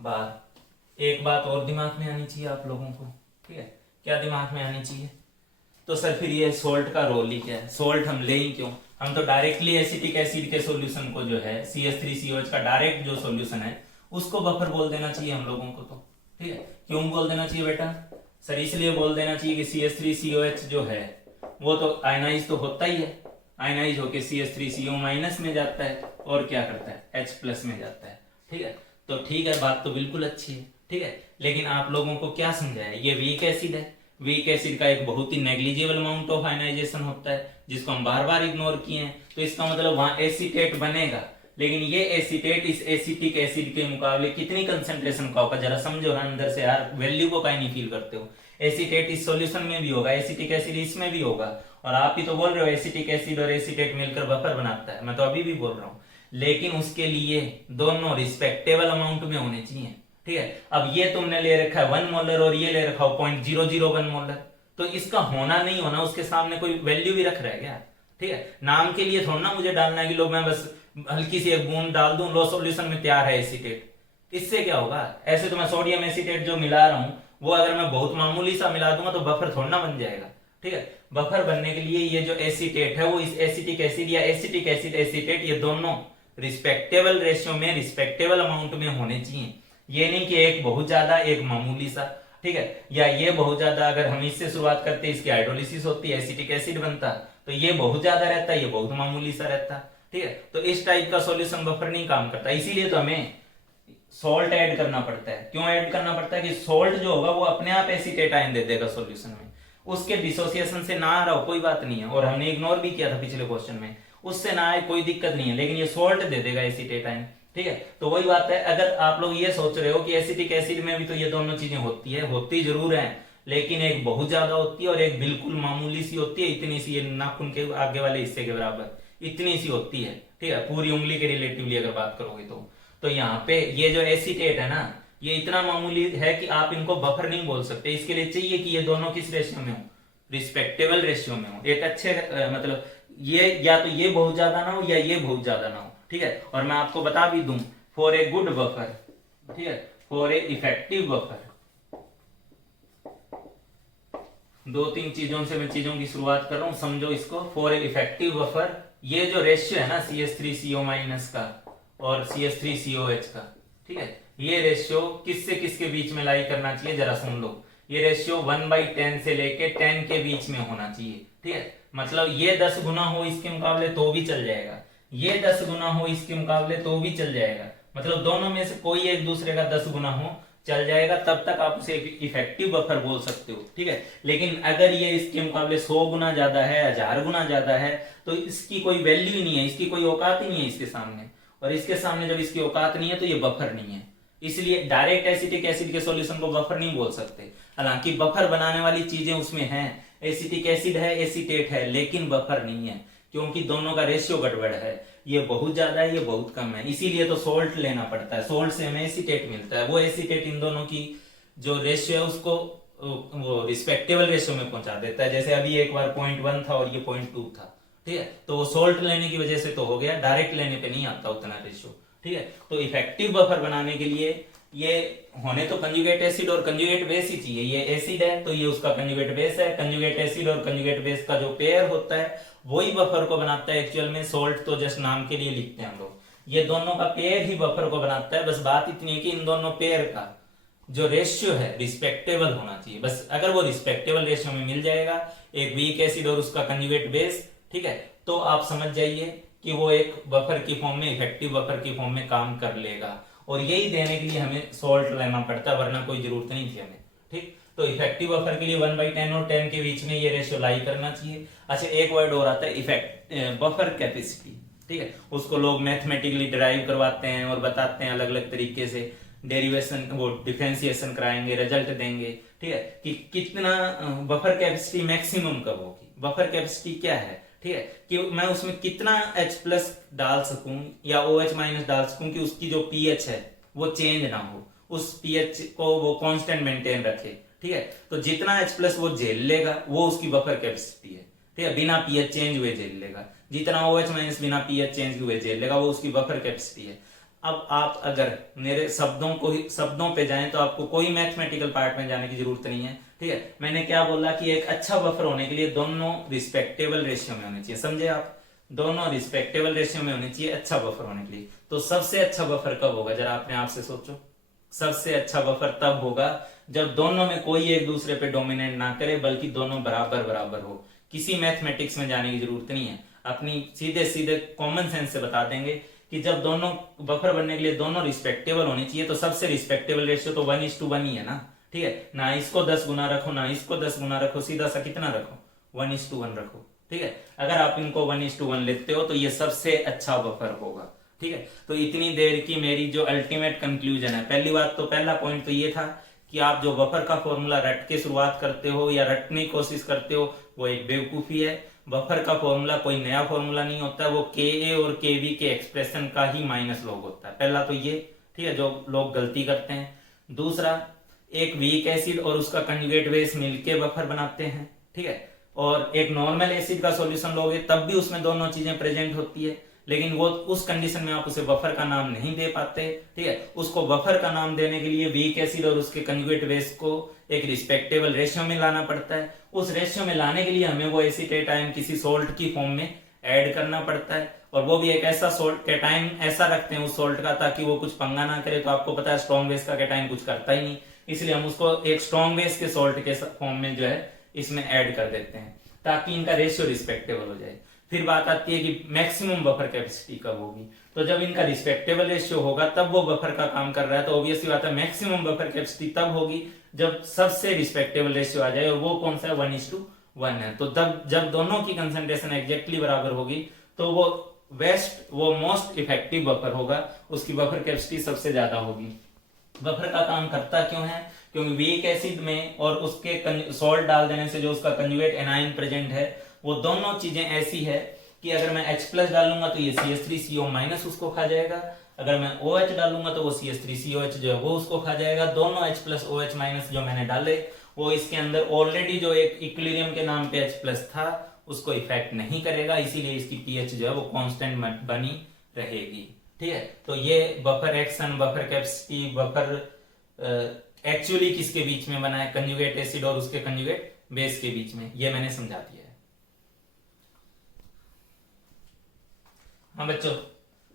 बाद एक बात और दिमाग में आनी चाहिए आप लोगों को, ठीक है। क्या दिमाग में आनी चाहिए, तो सर फिर ये सोल्ट का रोल ही क्या है, सोल्ट हम ले ही क्यों, हम तो डायरेक्टली एसिटिक एसिड के सॉल्यूशन को जो है CH3COH का डायरेक्ट जो सॉल्यूशन है उसको बफर बोल देना चाहिए हम लोगों को, तो ठीक है। क्यों बोल देना चाहिए बेटा, सर इसलिए बोल देना चाहिए कि CH3COH जो है वो तो आयनाइज तो होता ही है, आयनाइज होके CH3CO- में जाता है और क्या करता है, H+ में जाता है, ठीक है। तो ठीक है, बात तो बिल्कुल अच्छी है, ठीक है। लेकिन आप लोगों को क्या समझाया, ये वीक एसिड है, वीक एसिड का एक बहुत ही नेग्लिजिबल अमाउंट ऑफ आयनाइजेशन होता है जिसको हम बार बार इग्नोर किए हैं, तो इसका मतलब वहां एसीटेट बनेगा, लेकिन ये एसीटेट इस एसिटिक एसिड के मुकाबले कितनी कंसेंट्रेशन का होगा, जरा समझो ना अंदर से यार, वैल्यू को कहीं नहीं फील करते हो। एसीटेट इस सॉल्यूशन में भी होगा, एसिटिक एसिड इसमें भी होगा, और आप ही तो बोल रहे हो एसिटिक एसिड और एसीटेट मिलकर बफर बनाता है, मैं तो अभी भी बोल रहा हूँ। लेकिन उसके लिए दोनों रिस्पेक्टेबल अमाउंट में होने चाहिए, ठीक है। अब ये तुमने ले रखा है 1 मोलर और ये ले रखा हो 0.001 मोलर, तो इसका होना नहीं होना उसके सामने कोई वैल्यू भी रख रहा है क्या, ठीक है। नाम के लिए थोड़ा ना मुझे डालना है कि लो मैं बस हल्की सी एक बूंद डाल दूं, लो सॉल्यूशन में तैयार है एसीटेट, इससे क्या होगा। ऐसे तो मैं सोडियम एसीटेट जो मिला रहा हूं वो अगर मैं बहुत मामूली सा मिला दूंगा तो बफर थोड़ा ना बन जाएगा, ठीक है। बफर बनने के लिए ये जो एसीटेट है वो इस एसिटिक एसिड या एसिटिक एसिड एसीटेट ये दोनों रिस्पेक्टेबल रेशियो में रिस्पेक्टेबल अमाउंट में होने चाहिए। ये नहीं कि एक बहुत ज्यादा एक मामूली सा, ठीक है, या ये बहुत ज्यादा, अगर हम इससे शुरुआत करते इसकी हाइड्रोलिसिस होती है एसिटिक एसिड बनता, तो ये बहुत ज्यादा रहता है ये बहुत मामूली सा रहता, ठीक है। तो इस टाइप का सॉल्यूशन बफर नहीं काम करता, इसीलिए तो हमें सॉल्ट ऐड करना पड़ता है। क्यों ऐड करना पड़ता है कि सॉल्ट जो होगा वो अपने आप एसीटेट आयन दे देगा सॉल्यूशन में, उसके डिसोसिएशन से ना आ रहा हो कोई बात नहीं है, और हमने इग्नोर भी किया था पिछले क्वेश्चन में, उससे ना आए कोई दिक्कत नहीं है, लेकिन ये सॉल्ट दे देगा एसीटेट आयन, ठीक है। तो वही बात है, अगर आप लोग ये सोच रहे हो कि एसिटिक एसिड में भी तो ये दोनों चीजें होती है, होती जरूर है, लेकिन एक बहुत ज्यादा होती है और एक बिल्कुल मामूली सी होती है, इतनी सी, ये नाखून के आगे वाले हिस्से के बराबर इतनी सी होती है, ठीक है, पूरी उंगली के रिलेटिवली अगर बात करोगे तो यहाँ पे ये जो एसीटेट है ना ये इतना मामूली है कि आप इनको बफर नहीं बोल सकते। इसके लिए चाहिए कि ये दोनों किस रेशियो में हो, रिस्पेक्टेबल रेशियो में हो, एक अच्छे मतलब ये या तो ये बहुत ज्यादा ना हो या ये बहुत ज्यादा ना हो, ठीक है। और मैं आपको बता भी दूं, फॉर ए गुड बफर, ठीक है, फॉर ए इफेक्टिव बफर, दो तीन चीजों से मैं चीजों की शुरुआत कर रहा हूं, समझो इसको। फॉर ए इफेक्टिव बफर ये जो रेशियो है ना CH3CO- का और CH3COH का, ठीक है, ये रेशियो किससे किसके बीच में लाई करना चाहिए जरा सुन लो। ये रेशियो 1/10 से लेके 10 के बीच में होना चाहिए, ठीक है। मतलब ये 10 गुना हो इसके मुकाबले तो भी चल जाएगा, ये 10 गुना हो इसके मुकाबले तो भी चल जाएगा, मतलब दोनों में से कोई एक दूसरे का 10 गुना हो चल जाएगा, तब तक आप उसे इफेक्टिव बफर बोल सकते हो, ठीक है। लेकिन अगर ये इसके मुकाबले 100 गुना ज्यादा है, 1000 गुना ज्यादा है, तो इसकी कोई वैल्यू ही नहीं है, इसकी कोई औकात ही नहीं है इसके सामने, और इसके सामने जब इसकी औकात नहीं है तो ये बफर नहीं है। इसलिए डायरेक्ट एसिटिक एसिड के सॉल्यूशन को बफर नहीं बोल सकते, हालांकि बफर बनाने वाली चीजें उसमें हैं, एसिटिक एसिड है, एसीटेट है, लेकिन बफर नहीं है, क्योंकि दोनों का रेशियो गड़बड़ है, ये बहुत ज्यादा है ये बहुत कम है, इसीलिए तो सोल्ट लेना पड़ता है, सोल्ट से हमें एसीटेट मिलता है, वो एसीटेट इन दोनों की जो रेशियो है उसको वो रिस्पेक्टेबल रेशियो में पहुंचा देता है। जैसे अभी एक बार 0.1 था और ये 0.2 था, ठीक है, तो वो सोल्ट लेने की वजह से तो हो गया, डायरेक्ट लेने पे नहीं आता उतना रेशियो, ठीक है। तो इफेक्टिव बफर बनाने के लिए ये होने तो कंजुगेट एसिड और कंजुगेट बेस ही चाहिए, ये एसिड है तो ये उसका कंजुगेट बेस है, कंजुगेट एसिड और कंजुगेट बेस का जो पेयर होता है वही बफर को बनाता है एक्चुअल में, सोल्ट तो जस्ट नाम के लिए लिखते हैं हम लोग, ये दोनों का पेयर ही बफर को बनाता है। बस बात इतनी है कि इन दोनों पेयर का जो रेशियो है रिस्पेक्टेबल होना चाहिए, बस अगर वो रिस्पेक्टेबल रेशियो में मिल जाएगा, एक वीक एसिड और उसका कंजुगेट बेस, ठीक है, तो आप समझ जाइए कि वो एक बफर की फॉर्म में, इफेक्टिव बफर की फॉर्म में काम कर लेगा, और यही देने के लिए हमें सॉल्ट लेना पड़ता है, वरना कोई जरूरत नहीं थी हमें, ठीक। तो इफेक्टिव बफर के लिए 1/10 और 10 के बीच में ये रेशियो लाई करना चाहिए। अच्छा, एक वर्ड और आता है इफेक्ट बफर कैपेसिटी, ठीक है, उसको लोग मैथमेटिकली डिराइव करवाते हैं और बताते हैं अलग अलग तरीके से, डेरिवेशन वो डिफरेंशिएशन कराएंगे, रिजल्ट देंगे, ठीक है, कि कितना बफर कैपेसिटी मैक्सिमम कब होगी, बफर कैपेसिटी क्या है, ठीक है, कि मैं उसमें कितना H+ डाल सकूं या OH- डाल सकूं कि उसकी जो pH है वो चेंज ना हो, उस pH को वो कांस्टेंट मेंटेन रखे, ठीक है। तो जितना H+ वो झेल लेगा वो उसकी बफर कैपेसिटी है, ठीक है, बिना pH चेंज हुए झेल लेगा, जितना OH- बिना pH चेंज हुए झेल लेगा वो उसकी बफर कैपेसिटी है। अब आप अगर मेरे शब्दों पे जाएं तो आपको कोई मैथमेटिकल पार्ट में जाने की जरूरत नहीं है, ठीक है। मैंने क्या बोला कि एक अच्छा बफर होने के लिए दोनों रिस्पेक्टेबल रेशियो में होने चाहिए, समझे आप, दोनों रिस्पेक्टेबल रेशियो में होने चाहिए अच्छा बफर होने के लिए। तो सबसे अच्छा बफर कब होगा जरा अपने आप से सोचो, सबसे अच्छा बफर तब होगा जब दोनों में कोई एक दूसरे पे डोमिनेट ना करे, बल्कि दोनों बराबर बराबर हो। किसी मैथमेटिक्स में जाने की जरूरत नहीं है, अपनी सीधे सीधे कॉमन सेंस से बता देंगे कि जब दोनों बफर बनने के लिए दोनों रिस्पेक्टेबल होनी चाहिए, तो सबसे रिस्पेक्टेबल रेशियो तो 1:1 ही है ना, ठीक है, ना इसको 10 गुना रखो ना इसको 10 गुना रखो, सीधा सा कितना रखो 1:1 रखो, ठीक है। अगर आप इनको 1:1 लेते हो तो ये सबसे अच्छा बफर होगा, ठीक है। तो इतनी देर की मेरी जो अल्टीमेट कंक्लूजन है, पहली बात तो पहला पॉइंट तो ये था कि आप जो बफर का फॉर्मूला रट के शुरुआत करते हो या रटने की कोशिश करते हो वो एक बेवकूफी है। बफर का फॉर्मूला कोई नया फॉर्मूला नहीं होता, वो के ए और के बी के एक्सप्रेशन का ही माइनस लॉग होता है। पहला तो ये, ठीक है, जो लोग गलती करते हैं। दूसरा, एक वीक एसिड और उसका कंजुगेट बेस मिलके बफर बनाते हैं, ठीक है, और एक नॉर्मल एसिड का सॉल्यूशन लोगे तब भी उसमें दोनों चीजें प्रेजेंट होती है, लेकिन वो उस कंडीशन में आप उसे बफर का नाम नहीं दे पाते, ठीक है। उसको बफर का नाम देने के लिए वीक एसिड और उसके कंजुगेट बेस को एक रिस्पेक्टेबल रेशियो में लाना पड़ता है। उस रेशियो में लाने के लिए हमें वो एसीटेटाइन किसी सोल्ट की फॉर्म में ऐड करना पड़ता है, और वो भी एक ऐसा सोल्ट कैटाइन ऐसा रखते हैं उस सोल्ट का ताकि वो कुछ पंगा ना करे। तो आपको पता है स्ट्रॉन्ग बेस का कैटाइन कुछ करता ही नहीं, इसलिए हम उसको एक स्ट्रॉन्ग बेस के सोल्ट के फॉर्म में जो है इसमें ऐड कर देते हैं ताकि इनका रेशियो रिस्पेक्टेबल हो जाए। फिर बात आती है कि मैक्सिमम बफर कैपेसिटी कब होगी, तो जब इनका रिस्पेक्टेबल रेशियो होगा तब वो बफर का काम कर रहा है। तो ऑब्वियसली बात है मैक्सिमम बफर कैपेसिटी तब होगी जब सबसे रिस्पेक्टेबल रेशियो आ जाए, और वो कौन सा है, 1:1 है। तो तब जब दोनों की कंसंट्रेशन एग्जैक्टली बराबर होगी तो वो मोस्ट इफेक्टिव बफर होगा, उसकी बफर कैपेसिटी सबसे ज्यादा होगी। बफर का काम करता क्यों है, क्योंकि वीक एसिड में और उसके सॉल्ट डाल देने से जो उसका कंजुगेट एनाइन प्रेजेंट है वो दोनों चीजें ऐसी है कि अगर मैं H+ डालूंगा तो ये CH3CO- उसको खा जाएगा, अगर मैं OH डालूंगा तो वो CH3COH जो है वो उसको खा जाएगा। दोनों H+ OH- जो मैंने डाले वो इसके अंदर ऑलरेडी जो एक इक्विलिब्रियम के नाम पे H+ था उसको इफेक्ट नहीं करेगा, इसीलिए इसकी pH जो है वो कांस्टेंट बनी रहेगी, ठीक है। तो ये buffer action, buffer capacity, buffer actually किसके बीच में बना है, कंजुगेट एसिड और उसके कंजुगेट बेस के बीच में, ये मैंने समझा दिया है। हाँ बच्चों,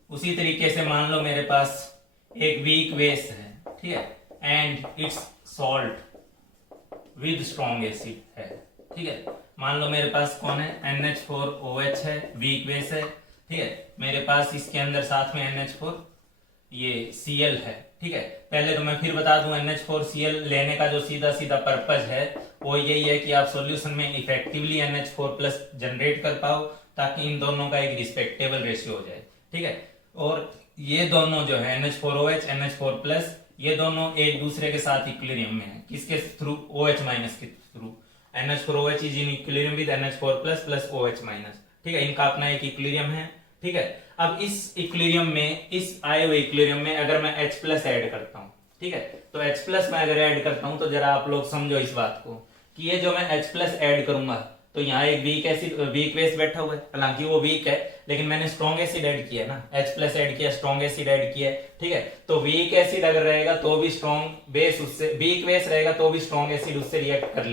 उसी तरीके से मान लो मेरे पास एक वीक बेस है, ठीक है, and its salt with strong acid है, ठीक है। मान लो मेरे पास कौन है, NH4OH है, वीक बेस है, ठीक है। मेरे पास इसके अंदर साथ में NH4 ये Cl है, ठीक है। पहले तो मैं फिर बता दूं NH4Cl लेने का जो सीधा सीधा पर्पज है वो यही है कि आप सॉल्यूशन में इफेक्टिवली NH4+ जनरेट कर पाओ ताकि इन दोनों का एक रिस्पेक्टेबल रेशियो हो जाए, ठीक है। और ये दोनों जो है NH4OH NH4+ ये दोनों एक दूसरे के साथ इक्विलिब्रियम में है, किसके थ्रू, OH- के through. NH4OH is in equilibrium with NH4+ plus OH-, ठीक है, इनका अपना एक इक्विलिब्रियम है, ठीक है। अब इस इक्विलिब्रियम में, इस आए हुए इक्विलिब्रियम में अगर मैं H+ ऐड करता हूं, ठीक है, तो H+ मैं अगर ऐड करता हूं तो जरा आप लोग समझो इस बात को कि ये जो मैं H+ ऐड करूंगा तो यहाँ एक वीक बेस बैठा हुआ है, हालांकि वो वीक है लेकिन मैंने स्ट्रॉन्ग एसिड ऐड किया ना, H+ ऐड किया, स्ट्रॉन्ग एसिड ऐड किया, ठीक है। तो वीक एसिड अगर रहेगा तो भी स्ट्रॉन्ग बेस उससे, वीक बेस रहेगा तो भी स्ट्रॉन्ग एसिड उससे रिएक्ट कर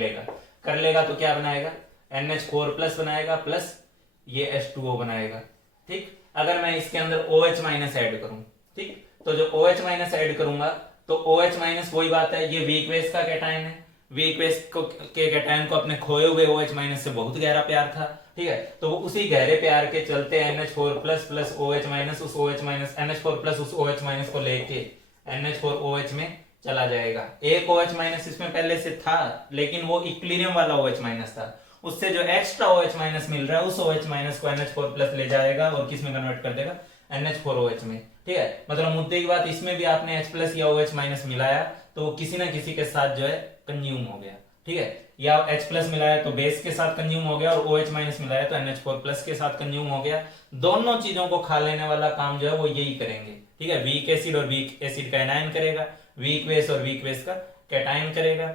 लेगा तो क्या बनाएगा, NH4+ बनाएगा प्लस ये H2O बनाएगा, ठीक। अगर मैं इसके अंदर OH- ऐड करूं, ठीक, तो जो OH- ऐड करूंगा तो OH- वही बात है, ये वीक बेस का कैटायन है, वीक बेस के कैटायन को अपने खोए हुए OH- से बहुत गहरा प्यार था, ठीक है। तो वो उसी गहरे प्यार के चलते NH4+ प्लस OH- उस OH- NH4+ उस OH- को लेके NH4OH में चला जाएगा। एक OH- इसमें पहले से था लेकिन वो इक्विलिब्रियम वाला OH- था, उससे जो एक्स्ट्रा OH- मिल रहा है उस OH- को NH4+ ले जाएगा और किस में कन्वर्ट कर देगा, NH4OH में, ठीक है। मतलब मुद्दे की बात, इसमें भी आपने H+ या OH- मिलाया तो वो किसी ना किसी के साथ जो है कंज्यूम हो गया, ठीक है। या H+ मिलाया तो बेस के साथ कंज्यूम हो गया और OH- मिलाया तो NH4+ के साथ कंज्यूम हो गया। दोनों चीजों को खा लेने वाला काम जो है वो यही करेंगे, ठीक है। वीक एसिड और वीक एसिड का एनायन करेगा, वीक बेस और वीक बेस का कैटायन करेगा,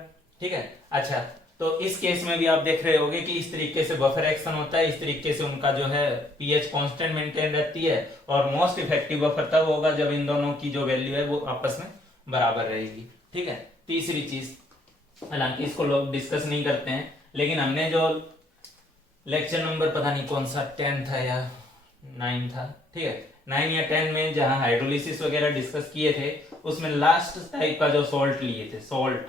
ठीक है। अच्छा, तो इस केस में भी आप देख रहे होगे कि इस तरीके से बफर एक्शन होता है, इस तरीके से उनका जो है pH कांस्टेंट मेंटेन रहती है, और मोस्ट इफेक्टिव बफर तब होगा जब इन दोनों की जो वैल्यू है वो आपस में बराबर रहेगी, ठीक है। तीसरी चीज, हालांकि इसको लोग डिस्कस नहीं करते हैं लेकिन हमने जो लेक्चर नंबर पता नहीं कौन सा 10 था या 9 था, ठीक है, 9 या 10 में जहां हाइड्रोलिसिस वगैरह डिस्कस किए थे उसमें लास्ट टाइप का जो सॉल्ट लिए थे, सॉल्ट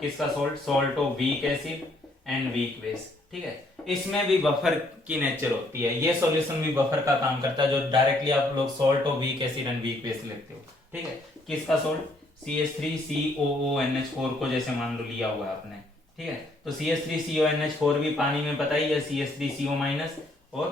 किसका, salt of week acid and weak base, ठीक है। इसमें भी बफर की नेचर होती है, ये सॉल्यूशन भी बफर का काम करता है, जो डायरेक्टली आप लोग salt of week acid and weak base लेते हो, ठीक है। किसका सॉल्ट, CH3COONH4 को जैसे मान लो लिया हुआ है आपने, ठीक है। तो CH3CONH4 भी पानी में पता ही है CH3CO- और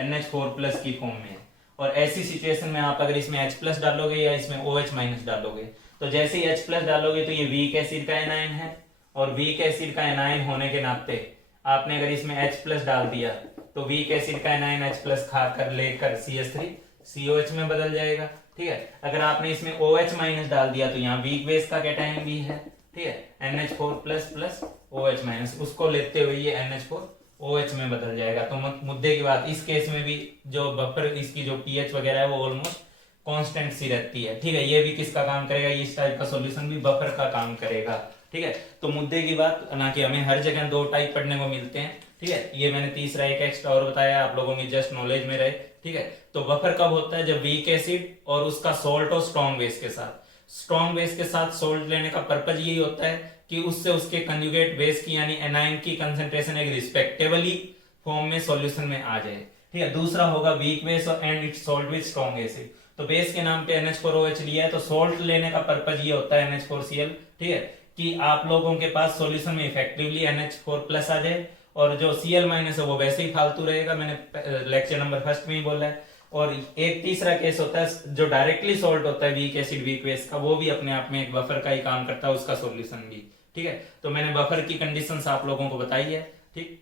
NH4+ की फॉर्म में है, और ऐसी सिचुएशन में आप अगर इसमें H प्लस डालोगे या इसमें OH माइनस डालोगे, तो जैसे ही H प्लस डालोगे तो ये वीक एसिड का एनायन है, और वीक एसिड का एनायन होने के नाते आपने अगर इसमें H प्लस डाल दिया तो वीक एसिड का एनायन H प्लस खाकर लेकर CH3 COH में बदल जाएगा। ठीक है, अगर आपने इसमें OH माइनस डाल दिया तो यहाँ वीक बेस का कैटायन भी है। ठीक है, NH4 plus plus OH minus, उसको लेते हुए ये NH4 OH में बदल जाएगा। तो मुद्दे की बात, इस केस में भी जो बफर इसकी जो pH वगैरह है वो ऑलमोस्ट कांस्टेंट सी रहती है। ठीक है, ये भी किसका काम करेगा, इस टाइप का सॉल्यूशन भी बफर का काम करेगा। ठीक है, तो मुद्दे की बात ना कि हमें हर जगह दो टाइप पढ़ने को मिलते हैं। ठीक है, ये मैंने तीसरा एक एक्स्ट्रा और बताया, आप लोगों की जस्ट नॉलेज में रहे। ठीक है, तो बफर कब होता है, जब वीक एसिड और उसका सॉल्ट और स्ट्रॉन्ग बेस के साथ, स्ट्रॉन्ग बेस के साथ सॉल्ट लेने का पर्पज यही होता है कि उससे उसके कंजुगेट बेस की यानी एनाइन की कंसंट्रेशन एक रिस्पेक्टेबली फॉर्म में सॉल्यूशन में आ जाए। ठीक है, दूसरा होगा वीक बेस और and its salt with strong acid. तो बेस के नाम पे NH4OH लिया है, तो सॉल्ट लेने का पर्पज ये होता है NH4Cl। ठीक है, कि आप लोगों के पास सॉल्यूशन में इफेक्टिवली NH4 प्लस आ जाए, और जो Cl माइनस है वो वैसे ही फालतू रहेगा, मैंने लेक्चर नंबर फर्स्ट में ही बोला है। और एक तीसरा केस होता है जो डायरेक्टली सॉल्ट होता है वीक एसिड वीक बेस का, वो भी अपने आप में एक बफर का ही काम करता है, उसका सॉल्यूशन भी। ठीक है, तो मैंने बफर की कंडीशंस आप लोगों को बताई है। ठीक,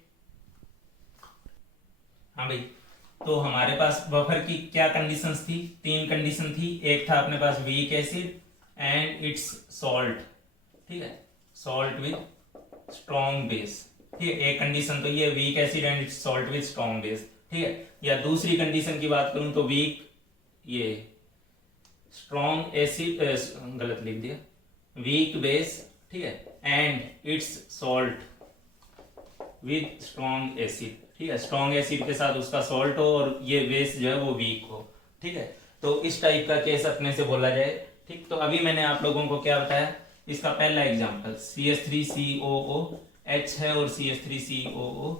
हाँ भाई, तो हमारे पास बफर की क्या कंडीशंस थी, तीन कंडीशन थी। एक था अपने पास weak acid and its salt. ठीक है, सॉल्ट विद स्ट्रॉन्ग बेस। ठीक है, एक कंडीशन तो ये week acid and its salt with strong base. ठीक है, या दूसरी कंडीशन की बात करूं तो वीक, ये स्ट्रॉन्ग एसिड, गलत लिख दिया, वीक बेस। ठीक है, and its salt with strong acid. ठीक है, स्ट्रॉन्ग एसिड के साथ उसका सॉल्ट हो और ये बेस जो है वो वीक हो। ठीक है, तो इस टाइप का केस अपने से बोला जाए। ठीक, तो अभी मैंने आप लोगों को क्या बताया, इसका पहला एग्जांपल CH3COOH है और CH3COO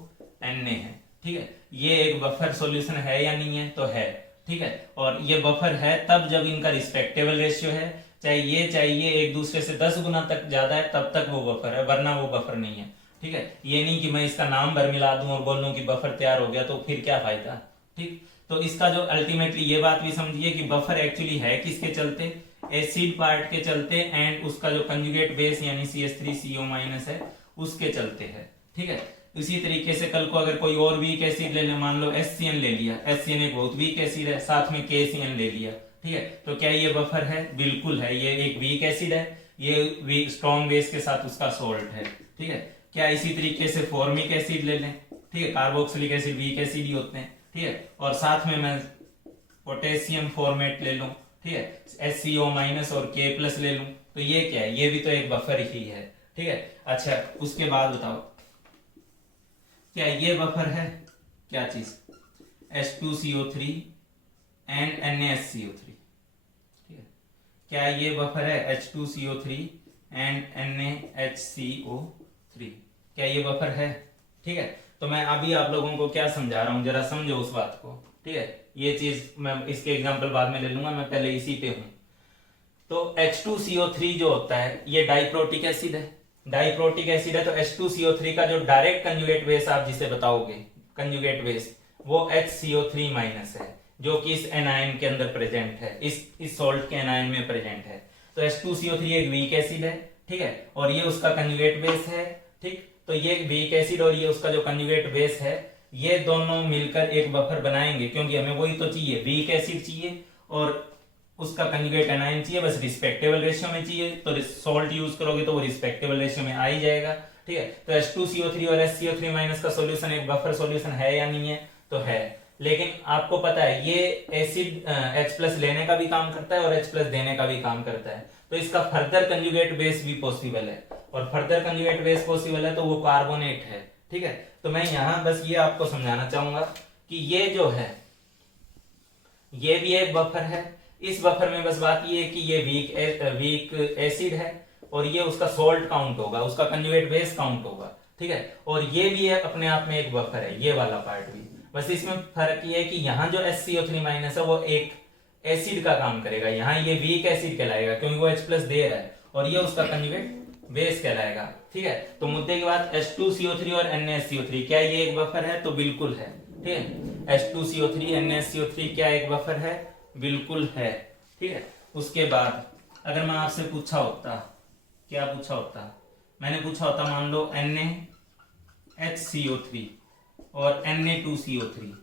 Na है। ठीक है, ये एक बफर सॉल्यूशन है या नहीं है, तो है। ठीक है, और ये बफर है तब जब इनका रिस्पेक्टेबल रेशियो है, चाहे ये एक दूसरे से 10 गुना तक ज्यादा है तब तक वो बफर है, वरना वो बफर नहीं है। ठीक है, ये नहीं कि मैं इसका नाम भर मिला दूं और बोल दूं कि बफर तैयार हो गया, तो फिर क्या फायदा। ठीक, तो इसका जो अल्टीमेटली ये बात भी समझिए कि बफर एक्चुअली है किसके चलते, एसिड पार्ट के चलते, एंड उसका जो कंजुगेट बेस यानी CH3CO- है उसके चलते है। ठीक है, इसी तरीके से कल को अगर कोई और वीक एसिड ले ले, मान लो HCN ले लिया, HCN एक बहुत वीक एसिड है, साथ में KCN ले लिया। ठीक है, तो क्या ये बफर है, बिल्कुल है, ये एक वीक एसिड है, ये स्ट्रॉन्ग बेस के साथ उसका सॉल्ट है। ठीक है, क्या इसी तरीके से फॉर्मिक एसिड ले लें। ठीक है, कार्बोक्सिलिक एसिड वीक एसिड ही होते हैं। ठीक है, और साथ में मैं पोटेशियम फॉर्मेट ले लूं, ठीक है, HCO- और K+ ले लूं, तो ये क्या है, ये भी तो एक बफर ही है। ठीक है, अच्छा उसके बाद बताओ क्या ये बफर है, क्या चीज, H2CO3 एंड NaHCO3। ठीक है, क्या ये बफर है H2CO3 एंड NaHCO3, क्या ये बफर है। ठीक है, तो मैं अभी आप लोगों को क्या समझा रहा हूं, जरा समझो उस बात को। ठीक है, ये चीज मैं इसके एग्जांपल बाद में ले लूंगा, मैं पहले इसी पे हूं। तो H2CO3 जो होता है ये डाइप्रोटिक एसिड है, डाइप्रोटिक एसिड है, तो H2CO3 का जो डायरेक्ट कंजुगेट बेस आप जिसे बताओगे कंजुगेट बेस, वो HCO3- है, जो कि इस एनायन के अंदर प्रेजेंट है, इस सॉल्ट के एनायन में प्रेजेंट है। तो H2CO3 एक वीक एसिड है। ठीक है, और ये उसका कंजुगेट बेस है। ठीक, तो ये वीक एसिड और ये उसका जो कंजुगेट बेस है, ये दोनों मिलकर एक बफर बनाएंगे, क्योंकि हमें वही तो चाहिए, वीक एसिड चाहिए और उसका कंजुगेट एनायन चाहिए, बस रिस्पेक्टेबल रेशियो में चाहिए। तो सॉल्ट यूज करोगे तो वो रिस्पेक्टेबल रेशियो में आ ही जाएगा। ठीक है, तो H2CO3 और HCO3- का सॉल्यूशन एक बफर सॉल्यूशन है या नहीं है, तो है। लेकिन आपको पता है ये एसिड H+ लेने का भी काम करता है और H+ देने का भी काम करता है, तो इसका फर्दर कंजुगेट बेस भी पॉसिबल है, और फर्दर कंजुगेट बेस पॉसिबल है तो वो कार्बोनेट है। ठीक है, तो मैं यहां बस ये आपको समझाना चाहूंगा कि ये जो है ये भी एक बफर है। इस बफर में बस बात ये है कि ये वीक एसिड है और ये उसका सॉल्ट काउंट होगा, उसका कंजुगेट बेस काउंट होगा। ठीक है, और ये भी है अपने आप में एक बफर है, ये वाला पार्ट भी। बस इसमें फर्क ये है कि यहाँ जो HCO3- है वो एक एसिड का काम करेगा, यहाँ ये वीक एसिड कहलाएगा क्योंकि वो H+ दे रहा है, और ये उसका कंजुगेट बेस कहलाएगा। ठीक है, तो मुद्दे की बात H2CO3 और NaHCO3 क्या ये एक बफर है, तो बिल्कुल है। ठीक है। H2CO3 NaCO3 क्या एक बफर है? बिल्कुल है। ठीक है। उसके बाद अगर मैं आपसे पूछा होता, क्या पूछा होता, मैंने पूछा होता मान लो NaHCO3 और Na2CO3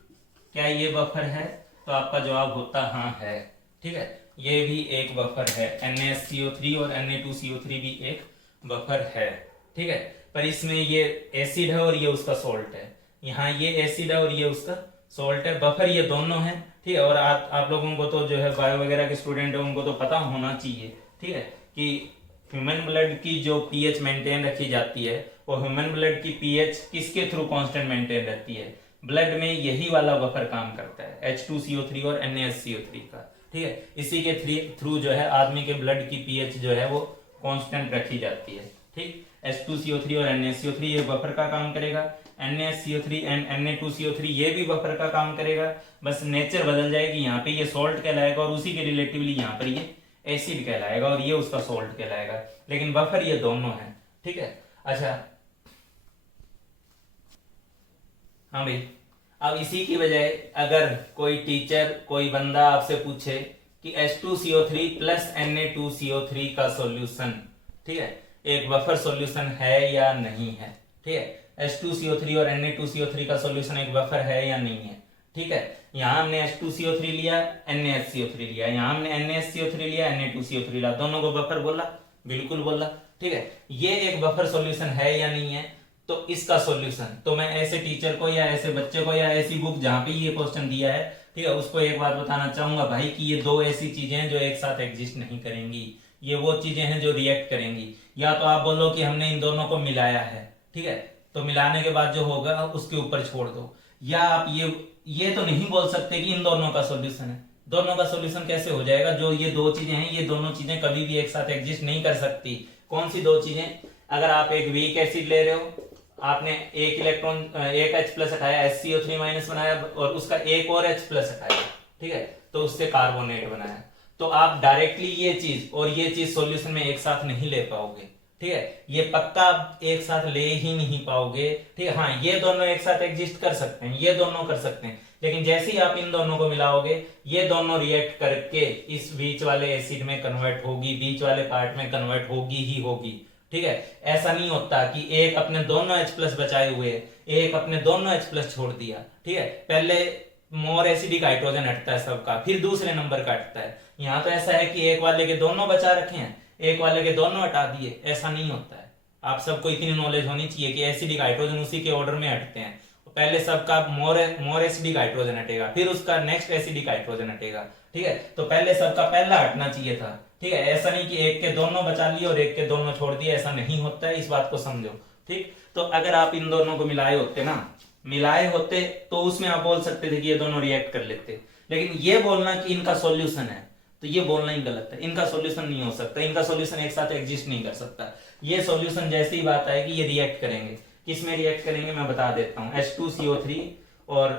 क्या ये बफर है? तो आपका जवाब होता हाँ है। ठीक है, ये भी एक बफर है। NaCO3 और Na2CO3 भी एक बफर है। ठीक है, पर इसमें ये एसिड है और ये उसका सॉल्ट है। यहाँ ये एसिड है और ये उसका सॉल्ट है। बफर ये दोनों है। ठीक है, और आप लोगों को तो जो है बायो वगैरह के स्टूडेंट है उनको तो पता होना चाहिए, ठीक है, कि ह्यूमन ब्लड की जो पीएच मेंटेन रखी जाती है वो ह्यूमन ब्लड की पीएच किसके थ्रू कांस्टेंट मेंटेन रहती है? ब्लड में यही वाला बफर काम करता है, H2CO3 और NaCO3 का। ठीक है, इसी के थ्रू जो है आदमी के ब्लड की पीएच जो है वो कांस्टेंट रखी जाती है। ठीक, H2CO3 और NaCO3 ये बफर का काम करेगा, NaCO3 एंड Na2CO3 ये भी बफर का काम करेगा, बस नेचर बदल जाएगी। यहाँ पे ये सॉल्ट कहलाएगा और उसी के रिलेटिवली यहाँ पर ये एसिड कहलाएगा और ये उसका सॉल्ट कहलाएगा, लेकिन बफर ये दोनों है। ठीक है, अच्छा हाँ भाई, अब इसी की बजाय अगर कोई टीचर कोई बंदा आपसे पूछे कि H2CO3 प्लस Na2CO3 का सॉल्यूशन, ठीक है, एक बफर सॉल्यूशन है या नहीं है? ठीक है, H2CO3 और Na2CO3 का सॉल्यूशन एक बफर है या नहीं है? ठीक है, यहां हमने H2CO3 लिया, NaHCO3 लिया, यहां हमने NaHCO3 लिया, Na2CO3 लिया, दोनों को बफर बोला? बिल्कुल बोला। ठीक है, ये एक बफर सॉल्यूशन है या नहीं है? तो इसका सॉल्यूशन तो मैं ऐसे टीचर को या ऐसे बच्चे को या ऐसी बुक जहां पे ये क्वेश्चन दिया है, ठीक है, उसको एक बात बताना चाहूंगा भाई कि ये दो ऐसी चीजें हैं जो एक साथ एग्जिस्ट नहीं करेंगी। ये वो चीजें हैं जो रिएक्ट करेंगी। या तो आप बोलो कि हमने इन दोनों को मिलाया है, ठीक है, तो मिलाने के बाद जो होगा उसके ऊपर छोड़ दो। या आप ये तो नहीं बोल सकते कि इन दोनों का सॉल्यूशन है। दोनों का सॉल्यूशन कैसे हो जाएगा? जो ये दो चीजें हैं, ये दोनों चीजें कभी भी एक साथ एग्जिस्ट नहीं कर सकती। कौन सी दो चीजें? अगर आप एक वीक एसिड ले रहे हो, आपने एक इलेक्ट्रॉन एक H प्लस हटाया, HCO3 माइनस बनाया और उसका एक और H प्लस हटाया, ठीक है, तो उससे कार्बोनेट बनाया, तो आप डायरेक्टली ये चीज और ये चीज सॉल्यूशन में एक साथ नहीं ले पाओगे। ठीक है, ये पक्का आप एक साथ ले ही नहीं पाओगे। ठीक है, हाँ, ये दोनों एक साथ एग्जिस्ट कर सकते हैं, ये दोनों कर सकते हैं, लेकिन जैसे ही आप इन दोनों को मिलाओगे ये दोनों रिएक्ट करके इस बीच वाले एसिड में कन्वर्ट होगी, बीच वाले पार्ट में कन्वर्ट होगी ही होगी। ठीक है, ऐसा नहीं होता कि एक अपने दोनों H प्लस बचाए हुए, एक अपने दोनों H प्लस छोड़ दिया। ठीक है, पहले मोर एसिडिक हाइड्रोजन हटता है सबका, फिर दूसरे नंबर का हटता है। यहाँ तो ऐसा है कि एक वाले के दोनों बचा रखे हैं, एक वाले के दोनों हटा दिए, ऐसा नहीं होता है। आप सबको इतनी नॉलेज होनी चाहिए कि एसिडिक हाइड्रोजन उसी के ऑर्डर में हटते हैं। पहले सबका मोर एसिडिक हाइड्रोजन हटेगा, फिर उसका नेक्स्ट एसिडिक हाइड्रोजन हटेगा। ठीक है, तो पहले सबका पहला हटना चाहिए था। ठीक है, ऐसा नहीं कि एक के दोनों बचा लिए और एक के दोनों छोड़ दिए, ऐसा नहीं होता है, इस बात को समझो। ठीक, तो अगर आप इन दोनों को मिलाए होते तो उसमें आप बोल सकते थे कि ये दोनों रिएक्ट कर लेते, लेकिन ये बोलना कि इनका सॉल्यूशन है तो ये बोलना ही गलत है। इनका सॉल्यूशन नहीं हो सकता, इनका सॉल्यूशन एक साथ एग्जिस्ट नहीं कर सकता। ये सॉल्यूशन जैसी ही बात आएगी ये रिएक्ट करेंगे। किस में रिएक्ट करेंगे मैं बता देता हूं, H2CO3 और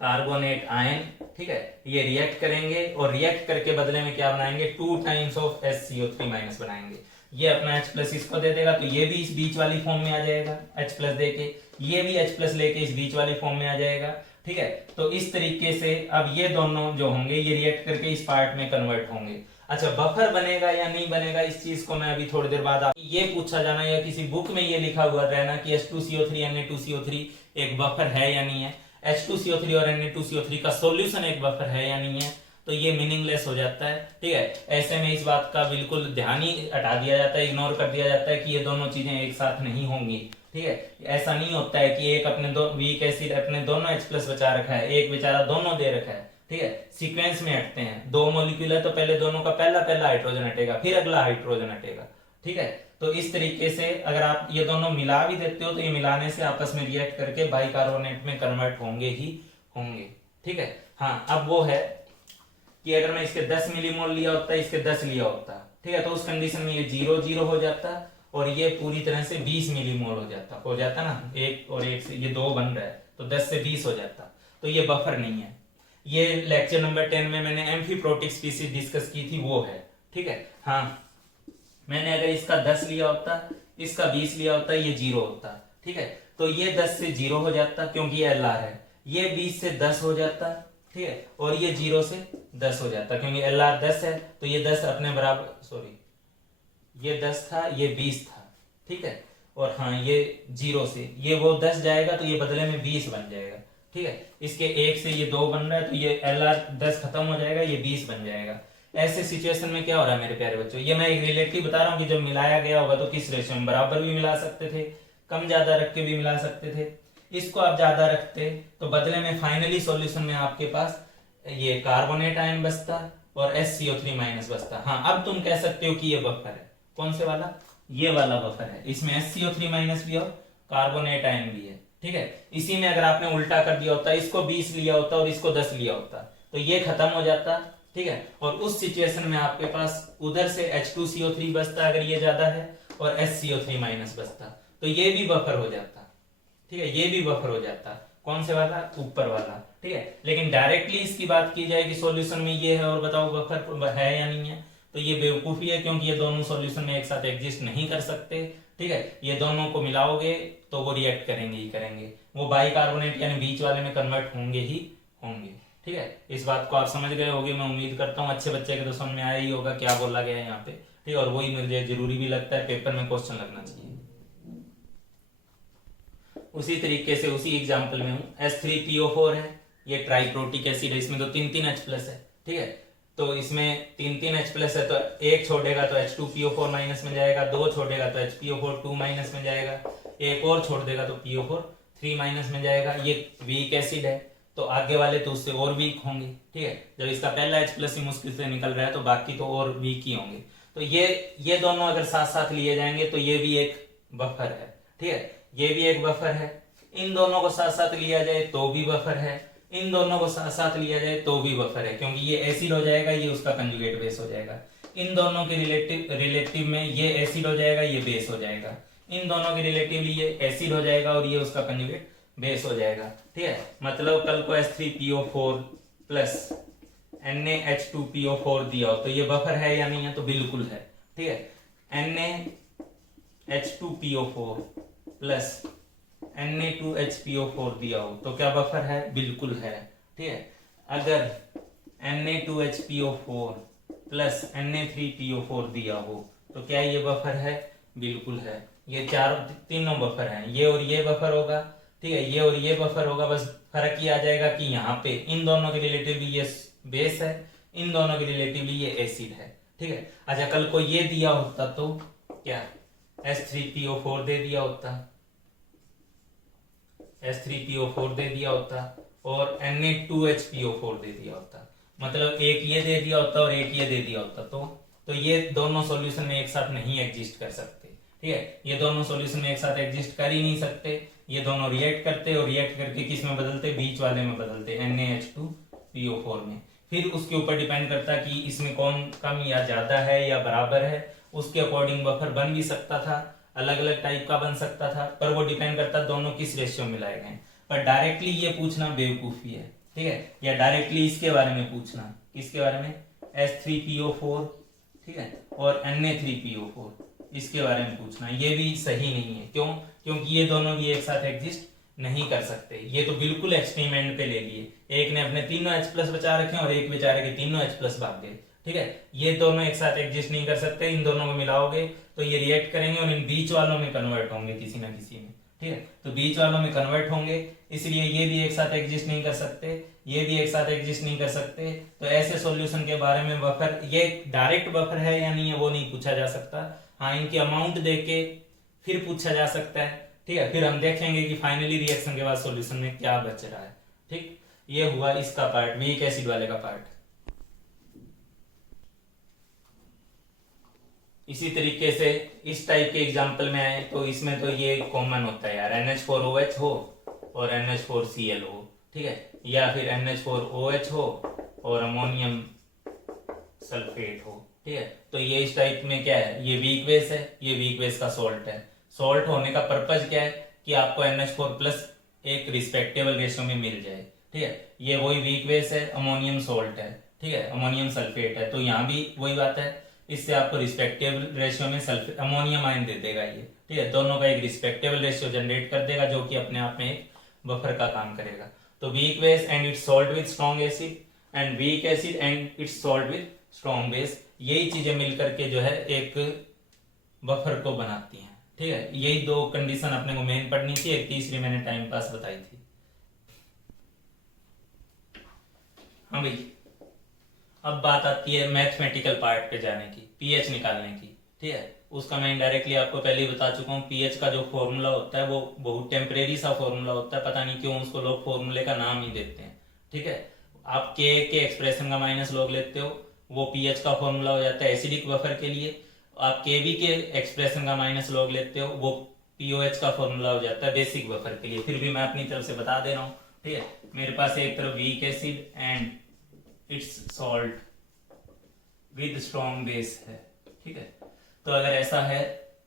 कार्बोनेट आयन, ठीक है, ये रिएक्ट करेंगे और रिएक्ट करके बदले में क्या बनाएंगे? 2 टाइम्स ऑफ HCO3 माइनस बनाएंगे। ये अपना H प्लस इसको दे देगा तो ये भी इस बीच वाली फॉर्म में आ जाएगा H प्लस देके, ये भी H प्लस लेके इस बीच वाली फॉर्म में आ जाएगा। ठीक है, तो इस तरीके से अब ये दोनों जो होंगे ये रिएक्ट करके इस पार्ट में कन्वर्ट होंगे। अच्छा, बफर बनेगा या नहीं बनेगा, इस चीज को मैं अभी थोड़ी देर बाद ये पूछा जाना या किसी बुक में ये लिखा हुआ रहना कि H2CO3 Na2CO3 एक बफर है या नहीं है, H2CO3 और Na2CO3 का सॉल्यूशन एक बफर है या नहीं है, तो ये मीनिंगलेस हो जाता है। ठीक है, ऐसे में इस बात का बिल्कुल ध्यान ही हटा दिया जाता है, इग्नोर कर दिया जाता है कि ये दोनों चीजें एक साथ नहीं होंगी। ठीक है, ऐसा नहीं होता है कि एक अपने वीक एसिड अपने दोनों H प्लस बचा रखा है, एक बेचारा दोनों दे रखा है। ठीक है, सीक्वेंस में हटते हैं, दो मॉलिक्यूल है तो पहले दोनों का पहला हाइड्रोजन हटेगा, फिर अगला हाइड्रोजन हटेगा। ठीक है, तो इस तरीके से अगर आप ये दोनों मिला भी देते हो तो ये मिलाने से आपस में रिएक्ट करके बाइकार्बोनेट में कन्वर्ट होंगे ही होंगे। ठीक है, हाँ, अब वो है कि अगर मैं इसके 10 मिलीमोल लिया होता, इसके 10 लिया होता, ठीक है, तो उस कंडीशन में ये 0 हो जाता और ये पूरी तरह से 20 मिलीमोल हो जाता ना, एक और एक से ये 2 बन रहा है तो 10 से 20 हो जाता, तो ये बफर नहीं है। ये लेक्चर नंबर 10 में मैंने एम्फीप्रोटिक स्पीसीज डिस्कस की थी, वो है। ठीक है, हाँ, मैंने अगर इसका 10 लिया होता, इसका 20 लिया होता, ये 0 होता। ठीक है, तो ये 10 से 0 हो जाता क्योंकि ये LR है, ये 20 से 10 हो जाता, ठीक है, और ये 0 से 10 हो जाता, क्योंकि LR 10 है तो ये 10 अपने बराबर, सॉरी ये 10 था, ये 20 था, ठीक है, और हाँ ये 0 से ये वो 10 जाएगा तो ये बदले में 20 बन जाएगा, ठीक है, इसके 1 से ये 2 बन रहा है तो ये LR 10 खत्म हो जाएगा, ये 20 बन जाएगा। ऐसे सिचुएशन में क्या हो रहा है मेरे प्यारे बच्चों, ये मैं एक रिलेटिव बता रहा हूँ कि जब मिलाया गया होगा तो किस रेशियो में, बराबर भी मिला सकते थे, कम ज्यादा रख के भी मिला सकते थे, इसको आप ज्यादा रखते तो बदले में फाइनली सॉल्यूशन में आपके पास ये कार्बोनेट आयन बचता और SCO3 माइनस बचता। हाँ अब तुम कह सकते हो कि ये बफर है, कौन से वाला, ये वाला बफर है, इसमें SCO3 माइनस भी और कार्बोनेट आयन भी है, ठीक है। इसी में अगर आपने उल्टा कर दिया होता, इसको 20 लिया होता और इसको 10 लिया होता तो ये खत्म हो जाता, ठीक है, और उस सिचुएशन में आपके पास उधर से H2CO3 बचता अगर ये ज्यादा है और SCO3 माइनस बचता तो ये भी बफर हो जाता, ठीक है, ये भी बफर हो जाता, कौन से वाला, ऊपर वाला, ठीक है। लेकिन डायरेक्टली इसकी बात की जाए कि सॉल्यूशन में ये है और बताओ बफर है या नहीं है, तो ये बेवकूफी है, क्योंकि ये दोनों सॉल्यूशन में एक साथ एग्जिस्ट नहीं कर सकते, ठीक है। ये दोनों को मिलाओगे तो वो रिएक्ट करेंगे ही करेंगे, वो बाइकार्बोनेट यानी बीच वाले में कन्वर्ट होंगे ही होंगे, ठीक है। इस बात को आप समझ गए होगे, मैं उम्मीद करता हूँ अच्छे बच्चे के तो समझ में आया ही होगा क्या बोला गया है यहाँ पे, ठीक है, और वही मुझे जरूरी भी लगता है, पेपर में क्वेश्चन लगना चाहिए। उसी तरीके से उसी एग्जाम्पल में हूँ, H3PO4 है, ये ट्राइप्रोटिक एसिड है, इसमें तो 3 H प्लस है, ठीक है, तो इसमें 3 H प्लस है तो एक छोड़ेगा तो H2PO4 माइनस में जाएगा, 2 छोड़ेगा तो HPO4 2 माइनस में जाएगा, एक और छोड़ देगा तो PO4 3 माइनस में जाएगा। ये वीक एसिड है तो आगे वाले तो उससे और वीक होंगे, ठीक है, जब इसका पहला H प्लस ही मुश्किल से निकल रहा है तो बाकी तो और वीक ही होंगे। तो ये दोनों अगर साथ साथ लिए जाएंगे तो ये भी एक बफर है, ठीक है, ये भी एक बफर है, इन दोनों को साथ साथ लिया जाए तो भी बफर है, इन दोनों को साथ साथ लिया जाए तो भी बफर है, क्योंकि ये एसिड हो जाएगा, ये उसका कंजुगेट बेस हो जाएगा, इन दोनों के रिलेटिव में ये एसिड हो जाएगा, ये बेस हो जाएगा, इन दोनों के रिलेटिवली ये एसिड हो जाएगा और ये उसका कंजुगेट बेस हो जाएगा, ठीक है। मतलब कल को H3PO4 प्लस NaH2PO4 दिया हो तो ये बफर है या नहीं है, तो बिल्कुल है, ठीक है। NaH2PO4 प्लस Na2HPO4 दिया हो तो क्या बफर है, बिल्कुल है, ठीक है। अगर Na2HPO4 प्लस Na3PO4 दिया हो तो क्या ये बफर है, बिल्कुल है। ये तीनों बफर हैं, ये और ये बफर होगा, ठीक है, ये और ये बफर होगा, बस फर्क ये आ जाएगा कि यहाँ पे इन दोनों के रिलेटिवली ये बेस है, इन दोनों के रिलेटिवली ये एसिड है, ठीक है। अच्छा कल को ये दिया होता तो क्या H3PO4 दे दिया होता, H3PO4 दे दिया होता और Na2HPO4 दे दिया होता, मतलब एक ये दे दिया होता और एक ये दे दिया होता, तो ये दोनों सॉल्यूशन में एक साथ नहीं एग्जिस्ट कर सकते, ठीक है, ये दोनों सॉल्यूशन में एक साथ एग्जिस्ट कर ही नहीं सकते, ये दोनों रिएक्ट करते और रिएक्ट करके किस में बदलते, बीच वाले में बदलते, NaH2PO4 में। फिर उसके ऊपर डिपेंड करता कि इसमें कौन कम या ज्यादा है या बराबर है, उसके अकॉर्डिंग बफर बन भी सकता था, अलग अलग टाइप का बन सकता था, पर वो डिपेंड करता दोनों किस रेशियो में लाए गए। पर डायरेक्टली ये पूछना बेवकूफी है, ठीक है, या डायरेक्टली इसके बारे में पूछना, किसके बारे में, H3PO4, ठीक है, और Na3PO4, इसके बारे में पूछना, ये भी सही नहीं है। क्यों, क्योंकि ये दोनों भी एक साथ एग्जिस्ट नहीं कर सकते, ये तो बिल्कुल एक्सपेरिमेंट पे ले लिए, एक ने अपने तीनों H प्लस बचा रखे और एक बेचारे के तीनों H प्लस भाग गए, ठीक है, ये दोनों एक साथ एग्जिस्ट नहीं कर सकते, इन दोनों को मिलाओगे तो ये रिएक्ट करेंगे और इन बीच वालों में कन्वर्ट होंगे किसी ना किसी में, ठीक है, तो बीच वालों में कन्वर्ट होंगे, इसलिए ये भी एक साथ एग्जिस्ट नहीं कर सकते, ये भी एक साथ एग्जिस्ट नहीं कर सकते। तो ऐसे सॉल्यूशन के बारे में बफर, ये डायरेक्ट बफर है या नहीं है वो नहीं पूछा जा सकता, हाँ इनकी अमाउंट देके फिर पूछा जा सकता है, ठीक है, फिर हम देखेंगे कि फाइनली रिएक्शन के बाद सॉल्यूशन में क्या बच रहा है, ठीक। ये हुआ इसका पार्ट, वीक एसिड वाले का पार्ट। इसी तरीके से इस टाइप के एग्जाम्पल में आए तो इसमें तो ये कॉमन होता है यार, NH4OH हो और NH4Cl हो, ठीक है, या फिर NH4OH हो और अमोनियम सल्फेट हो, ठीक है, तो ये इस टाइप में क्या है, ये वीक बेस है, ये वीक बेस का सॉल्ट है। सॉल्ट होने का पर्पज क्या है कि आपको NH4 प्लस एक रिस्पेक्टेबल रेशियो में मिल जाए, ठीक है, ये वही वीक बेस है, अमोनियम सॉल्ट है, ठीक है, अमोनियम सल्फेट है, तो यहाँ भी वही बात है, इससे आपको रिस्पेक्टेबल रेशियो में सल्फेट अमोनियम आयन दे देगा ये, ठीक है, दोनों का एक रिस्पेक्टेबल रेशियो जनरेट कर देगा जो कि अपने आप में एक बफर का काम करेगा। तो weak base and its salt with strong acid and week acid and its salt with strong base, यही चीजें मिलकर के जो है एक बफर को बनाती हैं। ठीक है, यही दो कंडीशन अपने को मेन पढ़नी थी, एक तीसरी मैंने टाइम पास बताई थी। हाँ भाई, अब बात आती है मैथमेटिकल पार्ट पे जाने की, पीएच निकालने की। ठीक है, उसका मैं इनडायरेक्टली आपको पहले ही बता चुका हूँ। पीएच का जो फॉर्मूला होता है वो बहुत टेम्परेरी सा फॉर्मूला होता है, पता नहीं क्यों उसको लोग फॉर्मूले का नाम ही देते हैं। ठीक है, आप के एक्सप्रेशन का माइनस लॉग लेते हो, वो पीएच का फॉर्मूला हो जाता है एसिडिक बफर के लिए। आप केवी के एक्सप्रेशन का माइनस लॉग लेते हो, वो पीओएच का फॉर्मूला हो जाता है बेसिक बफर के लिए। फिर भी मैं अपनी तरफ से बता दे रहा हूँ। ठीक है, मेरे पास एक तरफ week acid and its salt with strong base है। ठीक है, तो अगर ऐसा है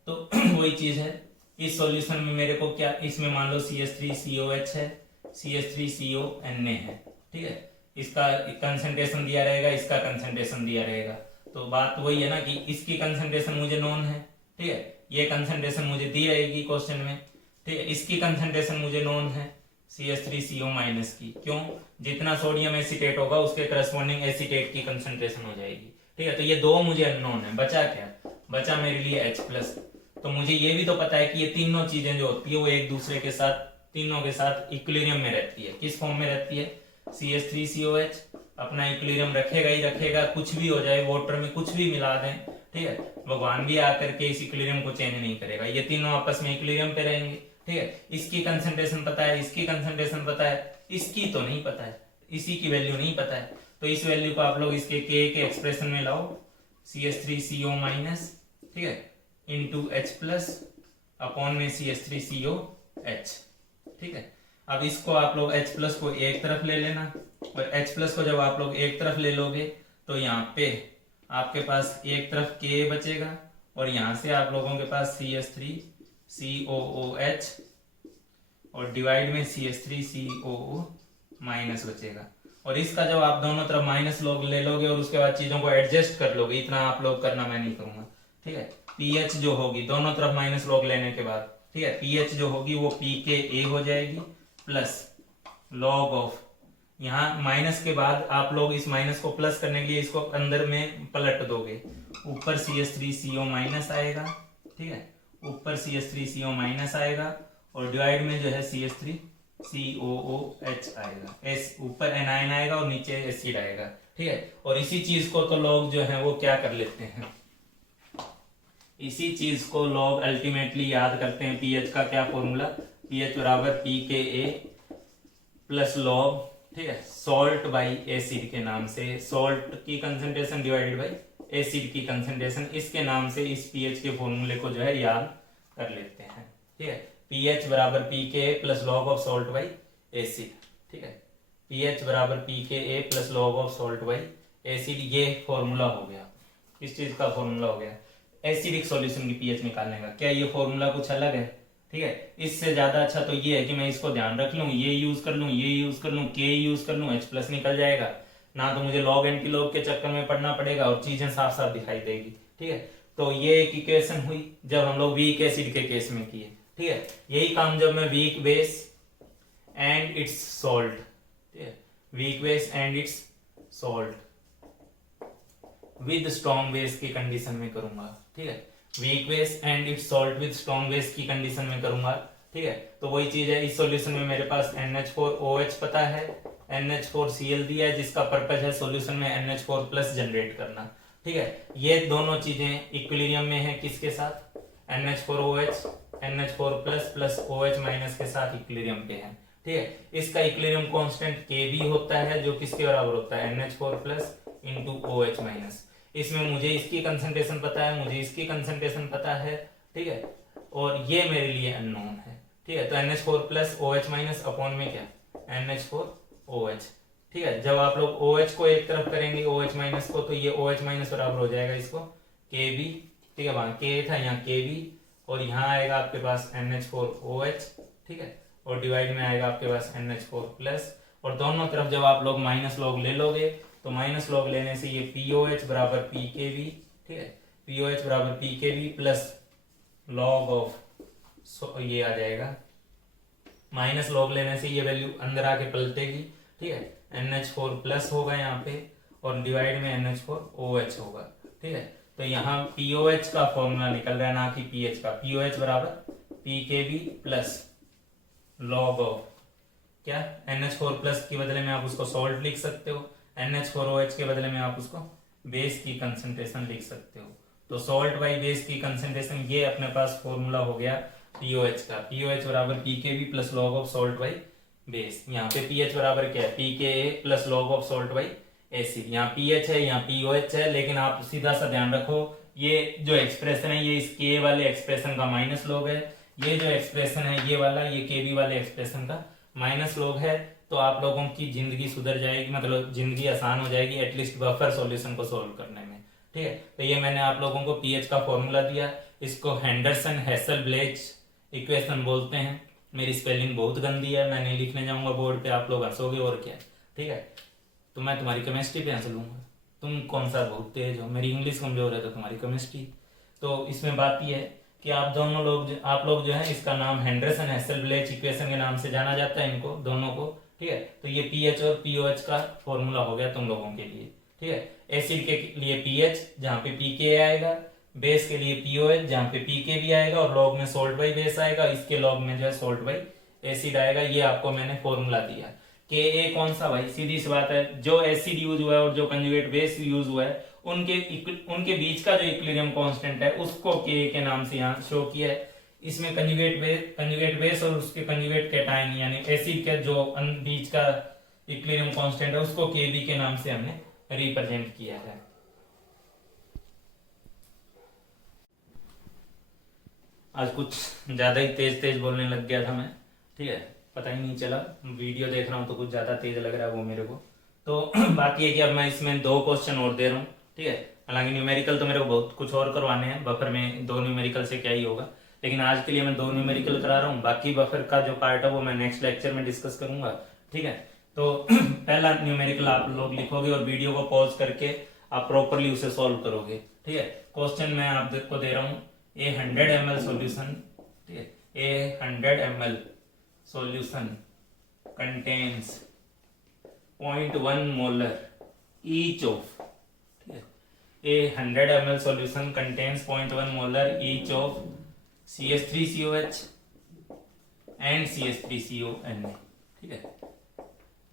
तो वही चीज है इस सॉल्यूशन में मेरे को क्या, इसमें मान लो CH3COH है, CH3CONA है। ठीक है, इसका कंसंट्रेशन दिया रहेगा, इसका कंसंट्रेशन दिया रहेगा। तो बात वही है ना कि इसकी कंसंट्रेशन मुझे नोन है। ठीक है, ये कंसंट्रेशन मुझे दी रहेगी क्वेश्चन में। ठीक है, इसकी कंसंट्रेशन मुझे नोन है CH3CO माइनस की। क्यों? जितना सोडियम एसीटेट होगा उसके करस्पॉन्डिंग एसीटेट की कंसंट्रेशन हो जाएगी। ठीक है, तो ये दो मुझे अननोन है। बचा क्या? बचा मेरे लिए H प्लस। तो मुझे ये भी तो पता है कि ये तीनों चीजें जो होती है वो एक दूसरे के साथ, तीनों के साथ इक्विलिब्रियम में रहती है। किस फॉर्म में रहती है? CH3COH अपना इक्विलिब्रियम रखेगा ही रखेगा, कुछ भी हो जाए, वाटर में कुछ भी मिला दें। ठीक है, भगवान भी आकर के इस इक्विलिब्रियम को चेंज नहीं करेगा, ये तीनों आपस में इक्विलिब्रियम पे रहेंगे। ठीक है, इसकी कंसंट्रेशन पता है, इसकी कंसंट्रेशन पता है, इसकी तो नहीं पता है, इसी की वैल्यू नहीं पता है। तो इस वैल्यू को आप लोग इसके के एक्सप्रेशन में लाओ, CH3CO माइनस, ठीक है, इंटू H प्लस अपॉन में CH3COH। ठीक है, अब इसको आप लोग H प्लस को एक तरफ ले लेना, और H प्लस को जब आप लोग एक तरफ ले लोगे तो यहाँ पे आपके पास एक तरफ K बचेगा, और यहाँ से आप लोगों के पास CH3COOH और डिवाइड में CH3COO माइनस बचेगा। और इसका जब आप दोनों तरफ माइनस लोग ले लोगे और उसके बाद चीजों को एडजस्ट कर लोगे, इतना आप लोग करना, मैं नहीं करूंगा। ठीक है, पीएच जो होगी दोनों तरफ माइनस लोग लेने के बाद, ठीक है, पीएच जो होगी वो PKA हो जाएगी प्लस लॉग ऑफ, यहाँ माइनस के बाद आप लोग इस माइनस को प्लस करने के लिए इसको अंदर में पलट दोगे, ऊपर CH3CO माइनस आएगा। ठीक है, ऊपर CH3CO माइनस आएगा, और डिवाइड में जो है CH3COOH आएगा, एस ऊपर एनायन आएगा और नीचे एसिड आएगा। ठीक है, और इसी चीज को तो लोग जो है वो क्या कर लेते हैं, इसी चीज को लोग अल्टीमेटली याद करते हैं। पीएच का क्या फॉर्मूला? पीएच बराबर PKA प्लस लॉग, ठीक है, सॉल्ट बाई एसिड के नाम से, सॉल्ट की कंसंट्रेशन डिवाइडेड बाई एसिड की कंसंट्रेशन, इसके नाम से इस पीएच के फॉर्मूले को जो है याद कर लेते हैं। ठीक है, पीएच बराबर PKA plus log of salt by acid. ठीक है, पीएच बराबर PKA plus log of salt by acid, ये फॉर्मूला हो गया। इस चीज का फॉर्मूला हो गया एसिडिक सॉल्यूशन की पीएच निकालने का। क्या ये फॉर्मूला कुछ अलग है? ठीक है, इससे ज्यादा अच्छा तो ये है कि मैं इसको ध्यान रख लूं, ये यूज कर लूं, ये यूज कर लूं, के यूज कर लूं, H प्लस निकल जाएगा ना, तो मुझे लॉग एंटी लॉग के चक्कर में पढ़ना पड़ेगा और चीजें साफ साफ दिखाई देगी। ठीक है, तो ये एक इक्वेशन हुई जब हम लोग वीक एसिड के केस में किए। ठीक है, यही काम जब मैं weak base and its salt, ठीक है, weak base and its salt with strong base की कंडीशन में करूंगा। ठीक है, weak base and its salt with strong base की कंडीशन में करूंगा। ठीक है, तो वही चीज है, इस सॉल्यूशन में मेरे पास NH4OH पता है, NH4Cl दिया है, जिसका पर्पज है सॉल्यूशन में NH4 प्लस जनरेट करना। ठीक है, ये दोनों चीजें इक्विलिब्रियम में है, किसके साथ? NH4OH NH4 plus plus OH minus के साथ इक्विलिब्रियम पे है। ठीक है, इसका इक्विलिब्रियम कांस्टेंट Kb होता है, जो किसके बराबर होता है? NH4 plus into OH minus. इसमें मुझे इसकी कंसंट्रेशन पता है, मुझे इसकी कंसंट्रेशन पता है। ठीक है, और ये मेरे लिए अननोन है। ठीक है, तो NH4 plus OH minus upon में क्या? NH4OH। ठीक है, जब आप लोग OH को एक तरफ करेंगे OH माइनस को, तो ये OH माइनस बराबर हो जाएगा इसको Kb। ठीक है, वहां K था, यहाँ Kb, और यहाँ आएगा आपके पास NH4OH। ठीक है, और डिवाइड में आएगा आपके पास NH4 प्लस, और दोनों तरफ जब आप लोग माइनस लॉग ले लोगे तो माइनस लॉग लेने से ये POH बराबर PKB। ठीक है, POH बराबर PKB प्लस लॉग ऑफ, ये आ जाएगा माइनस लॉग लेने से ये वैल्यू अंदर आके पलटेगी, ठीक है। NH4 प्लस होगा यहाँ पे और डिवाइड में NH4OH होगा, ठीक है। तो यहाँ POH का फॉर्मूला निकल रहा है, ना कि PH का। POH बराबर PKB प्लस लॉग ऑफ क्या NH4 प्लस के बदले में आप उसको सॉल्ट लिख सकते हो, NH4OH के बदले में आप उसको बेस की कंसंट्रेशन लिख सकते हो। तो सॉल्ट बाई बेस की कंसंट्रेशन, ये अपने पास फॉर्मूला हो गया POH का। POH बराबर PKB plus log of salt by base. यहाँ पे pH बराबर क्या है, pKa plus log of salt by acid. यहाँ pH है, यहाँ POH है, लेकिन आप सीधा सा ध्यान रखो, ये जो एक्सप्रेशन है ये इस K वाले एक्सप्रेशन का माइनस लॉग है, ये जो एक्सप्रेशन है ये वाला, ये KB वाले एक्सप्रेशन का माइनस लॉग है। तो आप लोगों की जिंदगी सुधर जाएगी, मतलब जिंदगी आसान हो जाएगी एटलीस्ट बफर सॉल्यूशन को सोल्व करने में, ठीक है। तो ये मैंने आप लोगों को पीएच का फॉर्मूला दिया, इसको हेंडरसन हेसल-ब्लेच इक्वेशन बोलते हैं। मेरी स्पेलिंग बहुत गंदी है, मैं नहीं लिखने जाऊंगा बोर्ड पे, आप लोग हंसोगे और क्या, ठीक है। तो मैं तुम्हारी केमिस्ट्री पे हंस लूंगा, तुम कौन सा बहुत तेज हो, मेरी इंग्लिश कमजोर है तो तुम्हारी केमिस्ट्री। तो इसमें बात यह है कि आप लोग जो है, इसका नाम हेंडरसन हेसल-ब्लेच इक्वेशन के नाम से जाना जाता है इनको दोनों को, ठीक है। तो ये पीएच और पीओएच का फॉर्मूला हो गया तुम लोगों के लिए, ठीक है। एसिड के लिए पीएच जहाँ पे पीके आएगा, बेस के लिए पीओएच जहाँ पे पीके भी आएगा, और लॉग में सोल्ट बाई बेस आएगा, इसके लॉग में जो है सोल्ट बाई एसिड आएगा। ये आपको मैंने फॉर्मूला दिया। के ए कौन सा भाई, सीधी सी बात है, जो एसिड यूज हुआ है और जो कंजुगेट बेस यूज हुआ है उनके बीच का जो इक्विलिब्रियम कांस्टेंट है उसको के नाम से यहाँ शो किया है। इसमें कंजुगेट बेस और उसके कंजुगेट कैटायन यानी एसिड के जो बीच का इक्विलिब्रियम कांस्टेंट है उसको केबी के नाम से हमने रिप्रेजेंट किया है। आज कुछ ज्यादा ही तेज बोलने लग गया था मैं, ठीक है, पता ही नहीं चला। वीडियो देख रहा हूँ तो कुछ ज्यादा तेज लग रहा है वो मेरे को। तो बाकी है कि अब मैं इसमें 2 क्वेश्चन और दे रहा हूँ, ठीक है। हालांकि न्यूमेरिकल तो मेरे को बहुत कुछ और करवाने हैं, बफर में 2 न्यूमेरिकल से क्या ही होगा, लेकिन आज के लिए मैं 2 न्यूमेरिकल करा रहा हूँ। बाकी बफर का जो पार्ट है वो मैं नेक्स्ट लेक्चर में डिस्कस करूंगा, ठीक है। तो पहला न्यूमेरिकल आप लोग लिखोगे और वीडियो को पॉज करके आप प्रॉपरली उसे सॉल्व करोगे, ठीक है। क्वेश्चन मैं आपको दे रहा हूँ, ए 100 ml सॉल्यूशन, ठीक है, ए 100 ml solution contains 0.1 molar each of, ठीक है, a 100 ml solution contains 0.1 molar each of CH3COH and CH3CONA, ठीक है।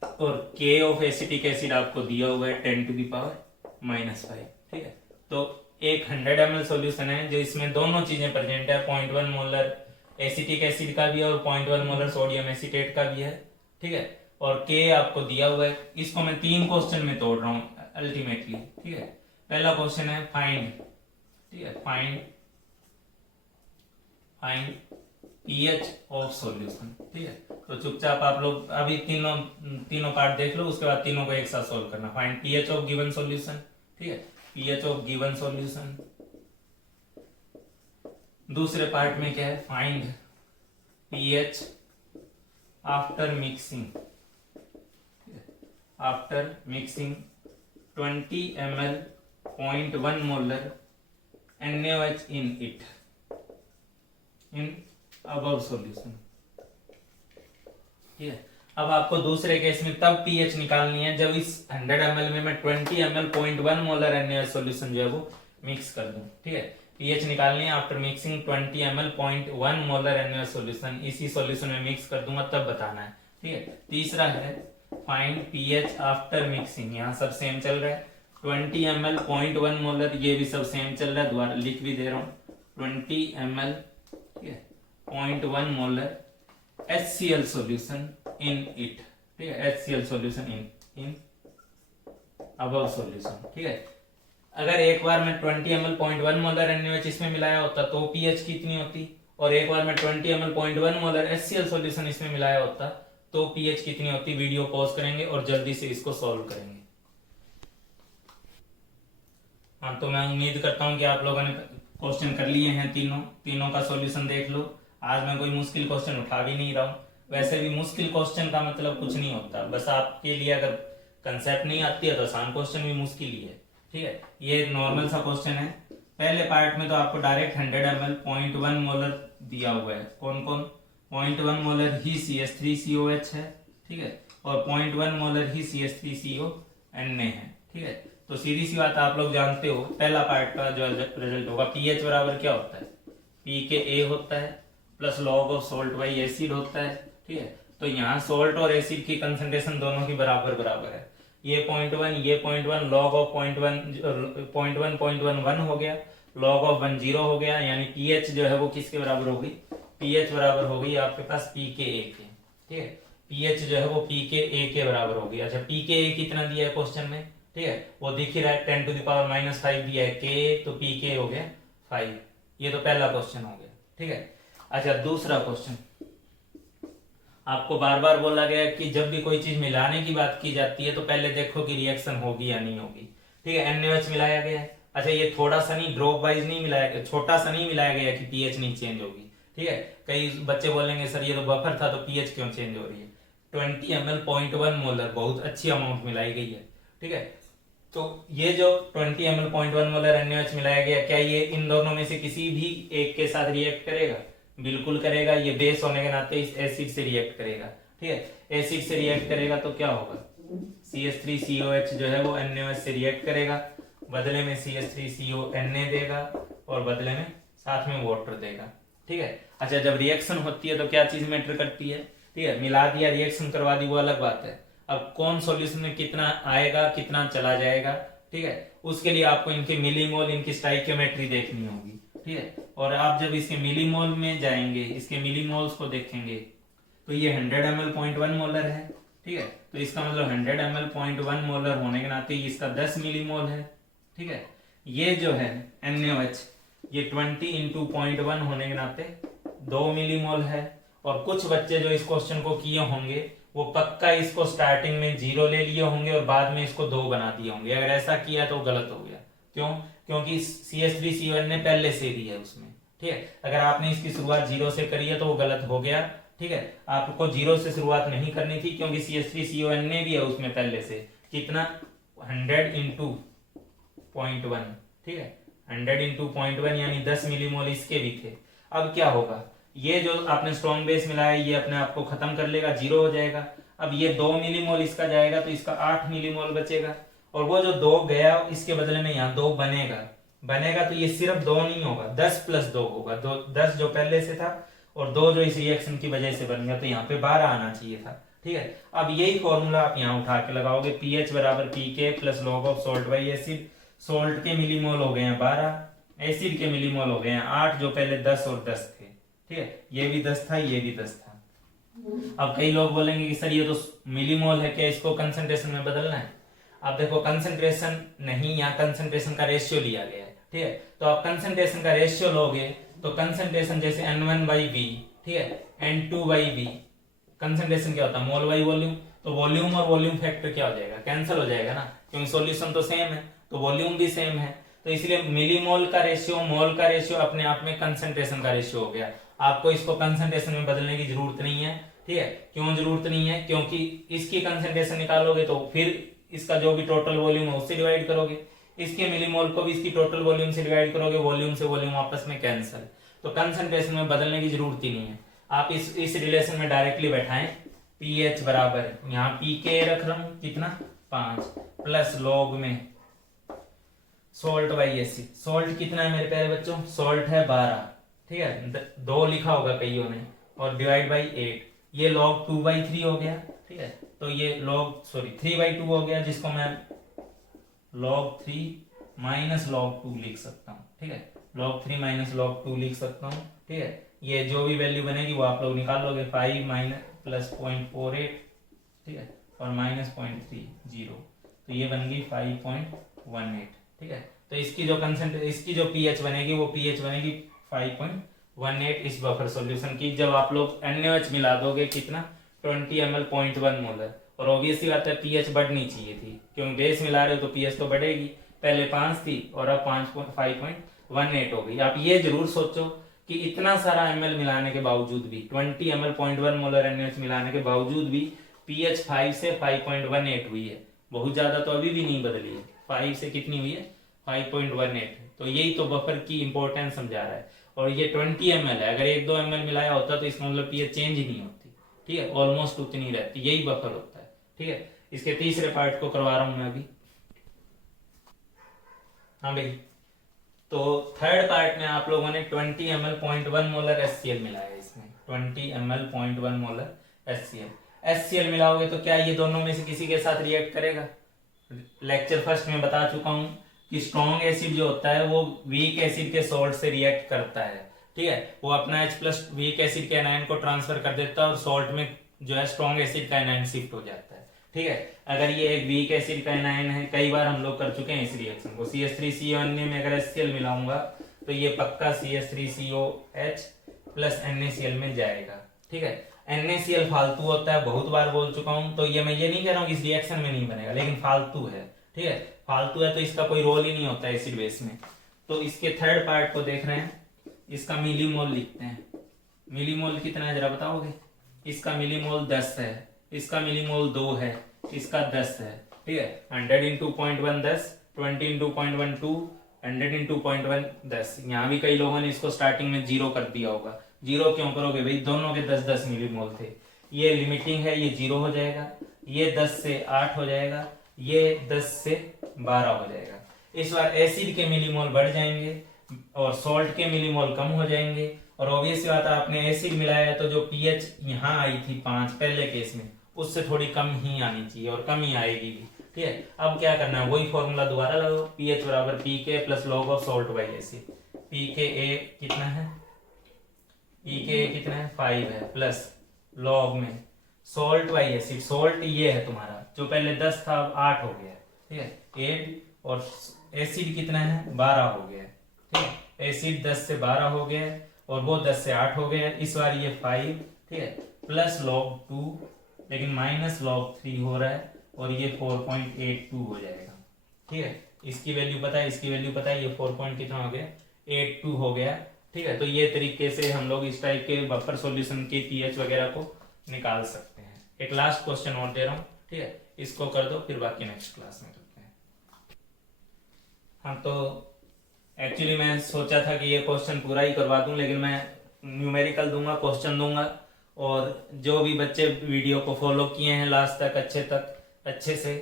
और K ऑफ एसिटिक एसिड आपको दिया हुआ है 10⁻⁵, ठीक है। तो एक 100 ml सॉल्यूशन है जो इसमें दोनों चीजें प्रेजेंट है, 0.1 मोलर एसिटिक एसिड का भी है और 0.1 मोलर सोडियम एसीटेट का भी है, ठीक है। और K आपको दिया हुआ है। इसको मैं 3 क्वेश्चन में तोड़ रहा हूँ अल्टीमेटली, ठीक है। पहला क्वेश्चन है फाइंड, ठीक है, फाइंड pH ऑफ सॉल्यूशन, ठीक है। तो चुपचाप आप लोग अभी तीनों पार्ट देख लो, उसके बाद तीनों को एक साथ सॉल्व करना। Find pH of given solution, ठीक है, pH ऑफ गिवन सॉल्यूशन। दूसरे पार्ट में क्या है, find pH after mixing 20 ml 0.1 molar NaOH in above solution, ठीक है। अब आपको दूसरे केस में तब pH निकालनी है जब इस 100 ml में मैं 20 ml 0.1 मोलर NaOH सॉल्यूशन जो है वो मिक्स कर दूं, ठीक है। pH निकालनी है after mixing 20 ml 0.1 molar NaOH solution, इसी सॉल्यूशन में मिक्स कर दूंगा तब बताना है, ठीक है। तीसरा है फाइंड pH आफ्टर मिक्सिंग, यहाँ सब सेम चल रहा है, 20 ml 0.1 मोलर, ये भी सब सेम चल रहा है, दोबारा लिख भी दे रहा हूँ, 20 ml, ठीक है, 0.1 molar HCl solution in it, ठीक है, HCl solution in above solution, ठीक है। अगर एक बार मैं 20 ml 0.1 मोलर NaOH इसमें मिलाया होता तो pH कितनी होती, और एक बार मैं 20 ml 0.1 मोलर HCl सॉल्यूशन इसमें मिलाया होता तो pH कितनी होती। वीडियो पॉज करेंगे और जल्दी से इसको सॉल्व करेंगे। हाँ, तो मैं उम्मीद करता हूँ कि आप लोगों ने क्वेश्चन कर लिए हैं, तीनों का सॉल्यूशन देख लो। आज मैं कोई मुश्किल क्वेश्चन उठा भी नहीं रहा हूँ, वैसे भी मुश्किल क्वेश्चन का मतलब कुछ नहीं होता, बस आपके लिए अगर कंसेप्ट नहीं आती है तो आसान क्वेश्चन भी मुश्किल ही है, ठीक है। ये नॉर्मल सा क्वेश्चन है। पहले पार्ट में तो आपको डायरेक्ट 100 ml 0.1 मोलर दिया हुआ है, कौन 0.1 मोलर ही CH3COH है, ठीक है, और 0.1 मोलर ही CH3CONA है, ठीक है। तो सीधी सी बात आप लोग जानते हो, पहला पार्ट का जो रिजल्ट होगा पीएच बराबर क्या होता है, पी के ए होता है plus log of salt by acid होता है, ठीक है। तो यहाँ सॉल्ट और एसिड की कंसंट्रेशन दोनों की बराबर बराबर है, ये 0.1 ये 0.1, लॉग ऑफ 0.1 हो गया, लॉग ऑफ 1 0 हो गया, यानी पीएच जो है वो किसके बराबर होगी, पीएच बराबर होगी आपके पास पी के ए के, ठीक है। पीएच जो है वो पी के ए के बराबर होगी। अच्छा पी के ए कितना दिया है क्वेश्चन में, ठीक है, वो दिख ही रहा है 10⁻⁻5 दिया है, के तो पी के हो गया 5, ये तो पहला क्वेश्चन हो गया, ठीक है। अच्छा दूसरा क्वेश्चन, आपको बार बार बोला गया कि जब भी कोई चीज मिलाने की बात की जाती है तो पहले देखो कि रिएक्शन होगी या नहीं होगी, ठीक है। NaOH मिलाया गया है, अच्छा ये थोड़ा सा नहीं, ड्रॉप वाइज नहीं मिलाया गया, छोटा सा नहीं मिलाया गया कि पीएच नहीं चेंज होगी, ठीक है। कई बच्चे बोलेंगे सर ये तो बफर था तो पीएच क्यों चेंज हो रही है। 20 ml 0.1 मोलर बहुत अच्छी अमाउंट मिलाई गई है, ठीक है। तो ये जो 20 ml 0.1 मोलर NaOH मिलाया गया, क्या ये इन दोनों में से किसी भी एक के साथ रिएक्ट करेगा, बिल्कुल करेगा, ये बेस होने के नाते इस एसिड से रिएक्ट करेगा, ठीक है। एसिड से रिएक्ट करेगा तो क्या होगा, CH3COH जो है वो NaOH से रिएक्ट करेगा, बदले में CH3CONA देगा और बदले में साथ में वाटर देगा, ठीक है। अच्छा जब रिएक्शन होती है तो क्या चीज मैटर करती है, ठीक है, मिला दिया रिएक्शन करवा दी वो अलग बात है, अब कौन सॉल्यूशन में कितना आएगा कितना चला जाएगा, ठीक है, उसके लिए आपको इनके मिलीमोल इनकी स्टाइकियोमेट्री देखनी होगी, ठीक है। और आप जब इसके मिलीमोल में जाएंगे, इसके मिलीमोल्स को देखेंगे तो ये 100 ml 0.1 मोलर है, ठीक है, तो इसका मतलब 100 ml 0.1 मोलर होने के नाते इसका 10 मिलीमोल है, ठीक है। ये जो है NaOH ये 20 × 0.1 होने के नाते 2 मिलीमोल है, और कुछ बच्चे जो इस क्वेश्चन को किए होंगे वो पक्का इसको स्टार्टिंग में 0 ले लिए होंगे और बाद में इसको 2 बना दिए होंगे, अगर ऐसा किया तो गलत हो गया, क्यों, क्योंकि CH3CON ने पहले से दी है उसमें, ठीक है। अगर आपने इसकी शुरुआत 0 से करी है तो वो गलत हो गया, ठीक है। आपको 0 से शुरुआत नहीं करनी थी क्योंकि CH3CON ने भी है उसमें पहले से, कितना 100 × 0.1, ठीक है, 100 × 0.1 यानी 10 मिलीमोल इसके भी थे। अब क्या होगा, ये जो आपने स्ट्रॉन्ग बेस मिलाया ये अपने आप को खत्म कर लेगा, 0 हो जाएगा। अब ये 2 मिलीमोल इसका जाएगा तो इसका 8 मिलीमोल बचेगा, और वो जो 2 गया इसके बदले में यहाँ 2 बनेगा तो ये सिर्फ 2 नहीं होगा, 10 + 2 होगा, 10 जो पहले से था और 2 जो इस रिएक्शन की वजह से बन गया, तो यहाँ पे 12 आना चाहिए था, ठीक है। अब यही फॉर्मूला आप यहाँ उठा के लगाओगे, पीएच बराबर pK plus log of salt by acid, salt के मिलीमोल हो गए हैं 12, एसिड के मिलीमोल हो गए हैं 8, जो पहले 10 और 10 थे, ठीक है, ये भी 10 था ये भी 10 था। अब कई लोग बोलेंगे कि सर ये तो मिलीमोल है, क्या इसको कंसंट्रेशन में बदलना है। आप देखो कंसंट्रेशन नहीं, यहाँ कंसंट्रेशन का रेशियो लिया गया है, ठीक है, तो आप कंसंट्रेशन का रेशियो लोगे तो कंसंट्रेशन जैसे N1/V, ठीक है, N2/V, कंसंट्रेशन क्या होता है, मोल बाई वॉल्यूम, तो वॉल्यूम और वॉल्यूम फैक्टर क्या हो जाएगा, कैंसिल हो जाएगा ना, क्योंकि सॉल्यूशन तो सेम है तो वॉल्यूम भी सेम है, तो इसलिए मिलीमोल का रेशियो मोल का रेशियो अपने आप में कंसंट्रेशन का रेशियो हो गया। आपको इसको कंसंट्रेशन में बदलने की जरूरत नहीं है, ठीक है, क्यों जरूरत नहीं है, क्योंकि इसकी कंसंट्रेशन निकालोगे तो फिर इसका जो भी टोटल वॉल्यूम है उससे डिवाइड करोगे, इसके मिलीमोल को भी इसकी टोटल वॉल्यूम से डिवाइड करोगे, वॉल्यूम से वॉल्यूम आपस में कैंसिल, तो कंसंट्रेशन में बदलने की जरूरत ही नहीं है। आप इस रिलेशन में डायरेक्टली बैठाएं, पीएच बराबर यहाँ पीके रख रहा हूं कितना 5 प्लस लॉग में सॉल्ट बाई एसिड, सॉल्ट कितना है मेरे प्यारे बच्चों, सॉल्ट है 12, ठीक है, 2 लिखा होगा कईयों ने, और डिवाइड बाई 8, ये log 2/3 हो गया, ठीक है, तो ये 3/2 हो गया, जिसको मैं log 3 - log 2 लिख सकता हूँ, ठीक है, log 3 - log 2 लिख सकता हूँ, ठीक है। ये जो भी वैल्यू बनेगी वो आप लोग निकाल लोगे, 5 + 0.48, ठीक है, और -0.30, तो ये बन गई 5.18, ठीक है। तो इसकी जो पीएच बनेगी वो पीएच बनेगी 5.18 इस बफर सॉल्यूशन की, जब आप लोग NaOH मिला दोगे कितना 20 ml 0.1 मोलर, और ऑब्वियसली बात है पीएच बढ़नी चाहिए थी, क्योंकि बेस मिला रहे हो तो पीएच तो बढ़ेगी, पहले 5 थी और अब 5.18 हो गई। आप ये जरूर सोचो कि इतना सारा ml मिलाने के बावजूद भी, 20 ml 0.1 मोलर NaOH मिलाने के बावजूद भी पीएच 5 से 5.18 हुई है, बहुत ज्यादा तो अभी भी नहीं बदली है, 5 से कितनी हुई है 5.18, तो यही तो बफर की इंपॉर्टेंस समझा रहा है। और ये 20 ml है, अगर 1-2 ml मिलाया होता तो इसका मतलब पीएच चेंज ही नहीं होती, ठीक है, ऑलमोस्ट उतनी रहती, यही बफर होता है, ठीक है। इसके तीसरे पार्ट को करवा रहा हूं मैं अभी। हाँ भाई, तो थर्ड पार्ट में आप लोगों ने 20 ml 0.1 मोलर HCl मिलाया है इसमें, 20 ml 0.1 मोलर HCl मिलाओगे तो क्या ये दोनों में से किसी के साथ रिएक्ट करेगा? लेक्चर फर्स्ट में बता चुका हूं कि स्ट्रॉन्ग एसिड जो होता है वो वीक एसिड के सॉल्ट से रिएक्ट करता है, ठीक है, वो अपना H+ वीक एसिड के एनायन को ट्रांसफर कर देता है और सॉल्ट में जो है स्ट्रॉन्ग एसिड का एनायन शिफ्ट हो जाता है, ठीक है। अगर ये एक वीक एसिड का एनायन है, कई बार हम लोग कर चुके हैं इस रिएक्शन को, CH3CO में अगर HCl मिलाऊंगा तो ये पक्का CH3COH प्लस NaCl में जाएगा, ठीक है। NaCl फालतू होता है, बहुत बार बोल चुका हूं, तो ये मैं ये नहीं कह रहा हूँ इस रिएक्शन में नहीं बनेगा, लेकिन फालतू है, ठीक है, फालतू है तो इसका कोई रोल ही नहीं होता एसिड बेस में। तो इसके थर्ड पार्ट को देख रहे हैं, इसका मिलीमोल लिखते हैं। मिलीमोल कितना है जरा बताओगे? इसका मिलीमोल 10 है, इसका मिलीमोल 2 है, इसका 10 है, ठीक है। 100 इंटू 0.1 10, 20 इंटू 0.1 2, 100 इंटू 0.1 10। यहाँ भी कई लोगों ने इसको स्टार्टिंग में 0 कर दिया होगा। 0 क्यों करोगे भाई? दोनों के 10-10 मिलीमोल थे, ये लिमिटिंग है, ये 0 हो जाएगा, ये 10 से 8 हो जाएगा, ये 10 से 12 हो जाएगा। इस बार एसिड के मिलीमोल बढ़ जाएंगे और सॉल्ट के मिलीमोल कम हो जाएंगे, और ऑब्वियस बात है आपने एसिड मिलाया है तो जो पीएच यहाँ आई थी 5 पहले केस में, उससे थोड़ी कम ही आनी चाहिए और कम ही आएगी भी, ठीक है। अब क्या करना है, वही फॉर्मूला दोबारा लगाओ, पीएच बराबर pK plus log of salt by acid. PK a कितना है? पीके कितना है? 5 है, प्लस लॉग में सॉल्ट बाई एसिड, सॉल्ट ये है तुम्हारा, जो पहले 10 था अब 8 हो गया, ठीक है, 8, और एसिड कितना है? 12 हो गया, ठीक है, एसिड 10 से 12 हो गया और वो 10 से 8 हो गया। इस बार ये 5, ठीक है, प्लस लॉग 2, लेकिन माइनस लॉग 3 हो रहा है, और ये 4.82 हो जाएगा, ठीक है। इसकी वैल्यू पता है, इसकी वैल्यू पता है, ये 4 कितना हो गया? 82 हो गया, ठीक है। तो ये तरीके से हम लोग इस टाइप के बफर सॉल्यूशन के पीएच वगैरह को निकाल सकते हैं। एक लास्ट क्वेश्चन और दे रहा हूँ, ठीक है, इसको कर दो, फिर बाकी नेक्स्ट क्लास में करते हैं। हाँ, तो एक्चुअली मैं सोचा था कि ये क्वेश्चन पूरा ही करवा दूं, लेकिन मैं न्यूमेरिकल दूंगा, क्वेश्चन दूंगा, और जो भी बच्चे वीडियो को फॉलो किए हैं लास्ट तक अच्छे से,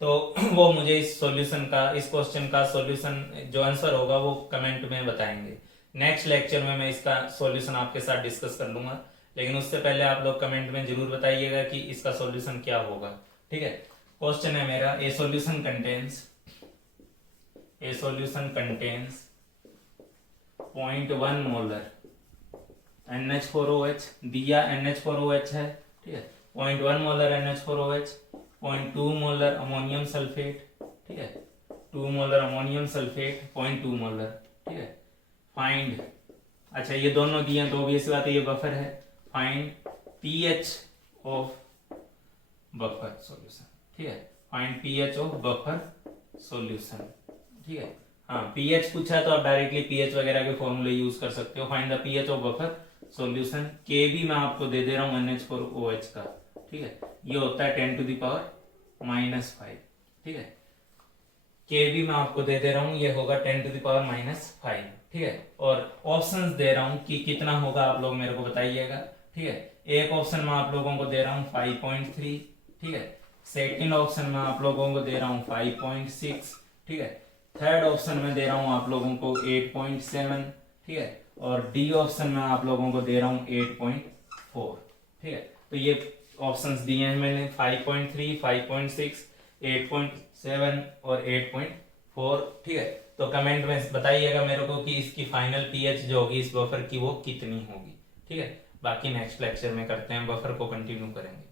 तो वो मुझे इस सॉल्यूशन का, इस क्वेश्चन का सॉल्यूशन जो आंसर होगा वो कमेंट में बताएंगे। नेक्स्ट लेक्चर में मैं इसका सॉल्यूशन आपके साथ डिस्कस कर लूंगा, लेकिन उससे पहले आप लोग कमेंट में जरूर बताइएगा कि इसका सॉल्यूशन क्या होगा, ठीक है। क्वेश्चन है मेरा, ए सॉल्यूशन कंटेन्स 0.1 मोलर NH4OH, दिया NH4OH है, ठीक है, 0.1 molar NH4OH, 0.2 molar ammonium sulphate, ठीक है, 2 मोलर अमोनियम सल्फेट, 0.2 मोलर, ठीक है। फाइंड, अच्छा ये दोनों दिए तो ऑब्वियस बात है ये बफर है, find pH of buffer solution, ठीक है, find pH of buffer solution, ठीक है। हाँ, पीएच पूछा है तो आप डायरेक्टली पीएच वगैरह के फॉर्मूले यूज कर सकते हो। Find the pH of buffer solution, के भी मैं आपको दे दे रहा हूँ NH4OH का, ठीक है, ये होता है 10 to the power -5, ठीक है, के भी मैं आपको दे रहा हूँ, ये होगा 10 to the power -5, ठीक है। और ऑप्शंस दे रहा हूँ कि कितना होगा आप लोग मेरे को बताइएगा, ठीक है। एक ऑप्शन में आप लोगों को दे रहा हूँ 5.3, ठीक है, सेकेंड ऑप्शन में आप लोगों को दे रहा हूँ 5.6, ठीक है, थर्ड ऑप्शन में दे रहा हूँ आप लोगों को 8.7, ठीक है, और डी ऑप्शन में आप लोगों को दे रहा हूँ 8.4, ठीक है। तो ये ऑप्शंस दिए हैं मैंने 5.3, 5.6, 8.7 और 8.4, ठीक है। तो कमेंट में बताइएगा मेरे को कि इसकी फाइनल पीएच जो होगी इस बफर की वो कितनी होगी, ठीक है। बाकी नेक्स्ट लेक्चर में करते हैं, बफर को कंटिन्यू करेंगे।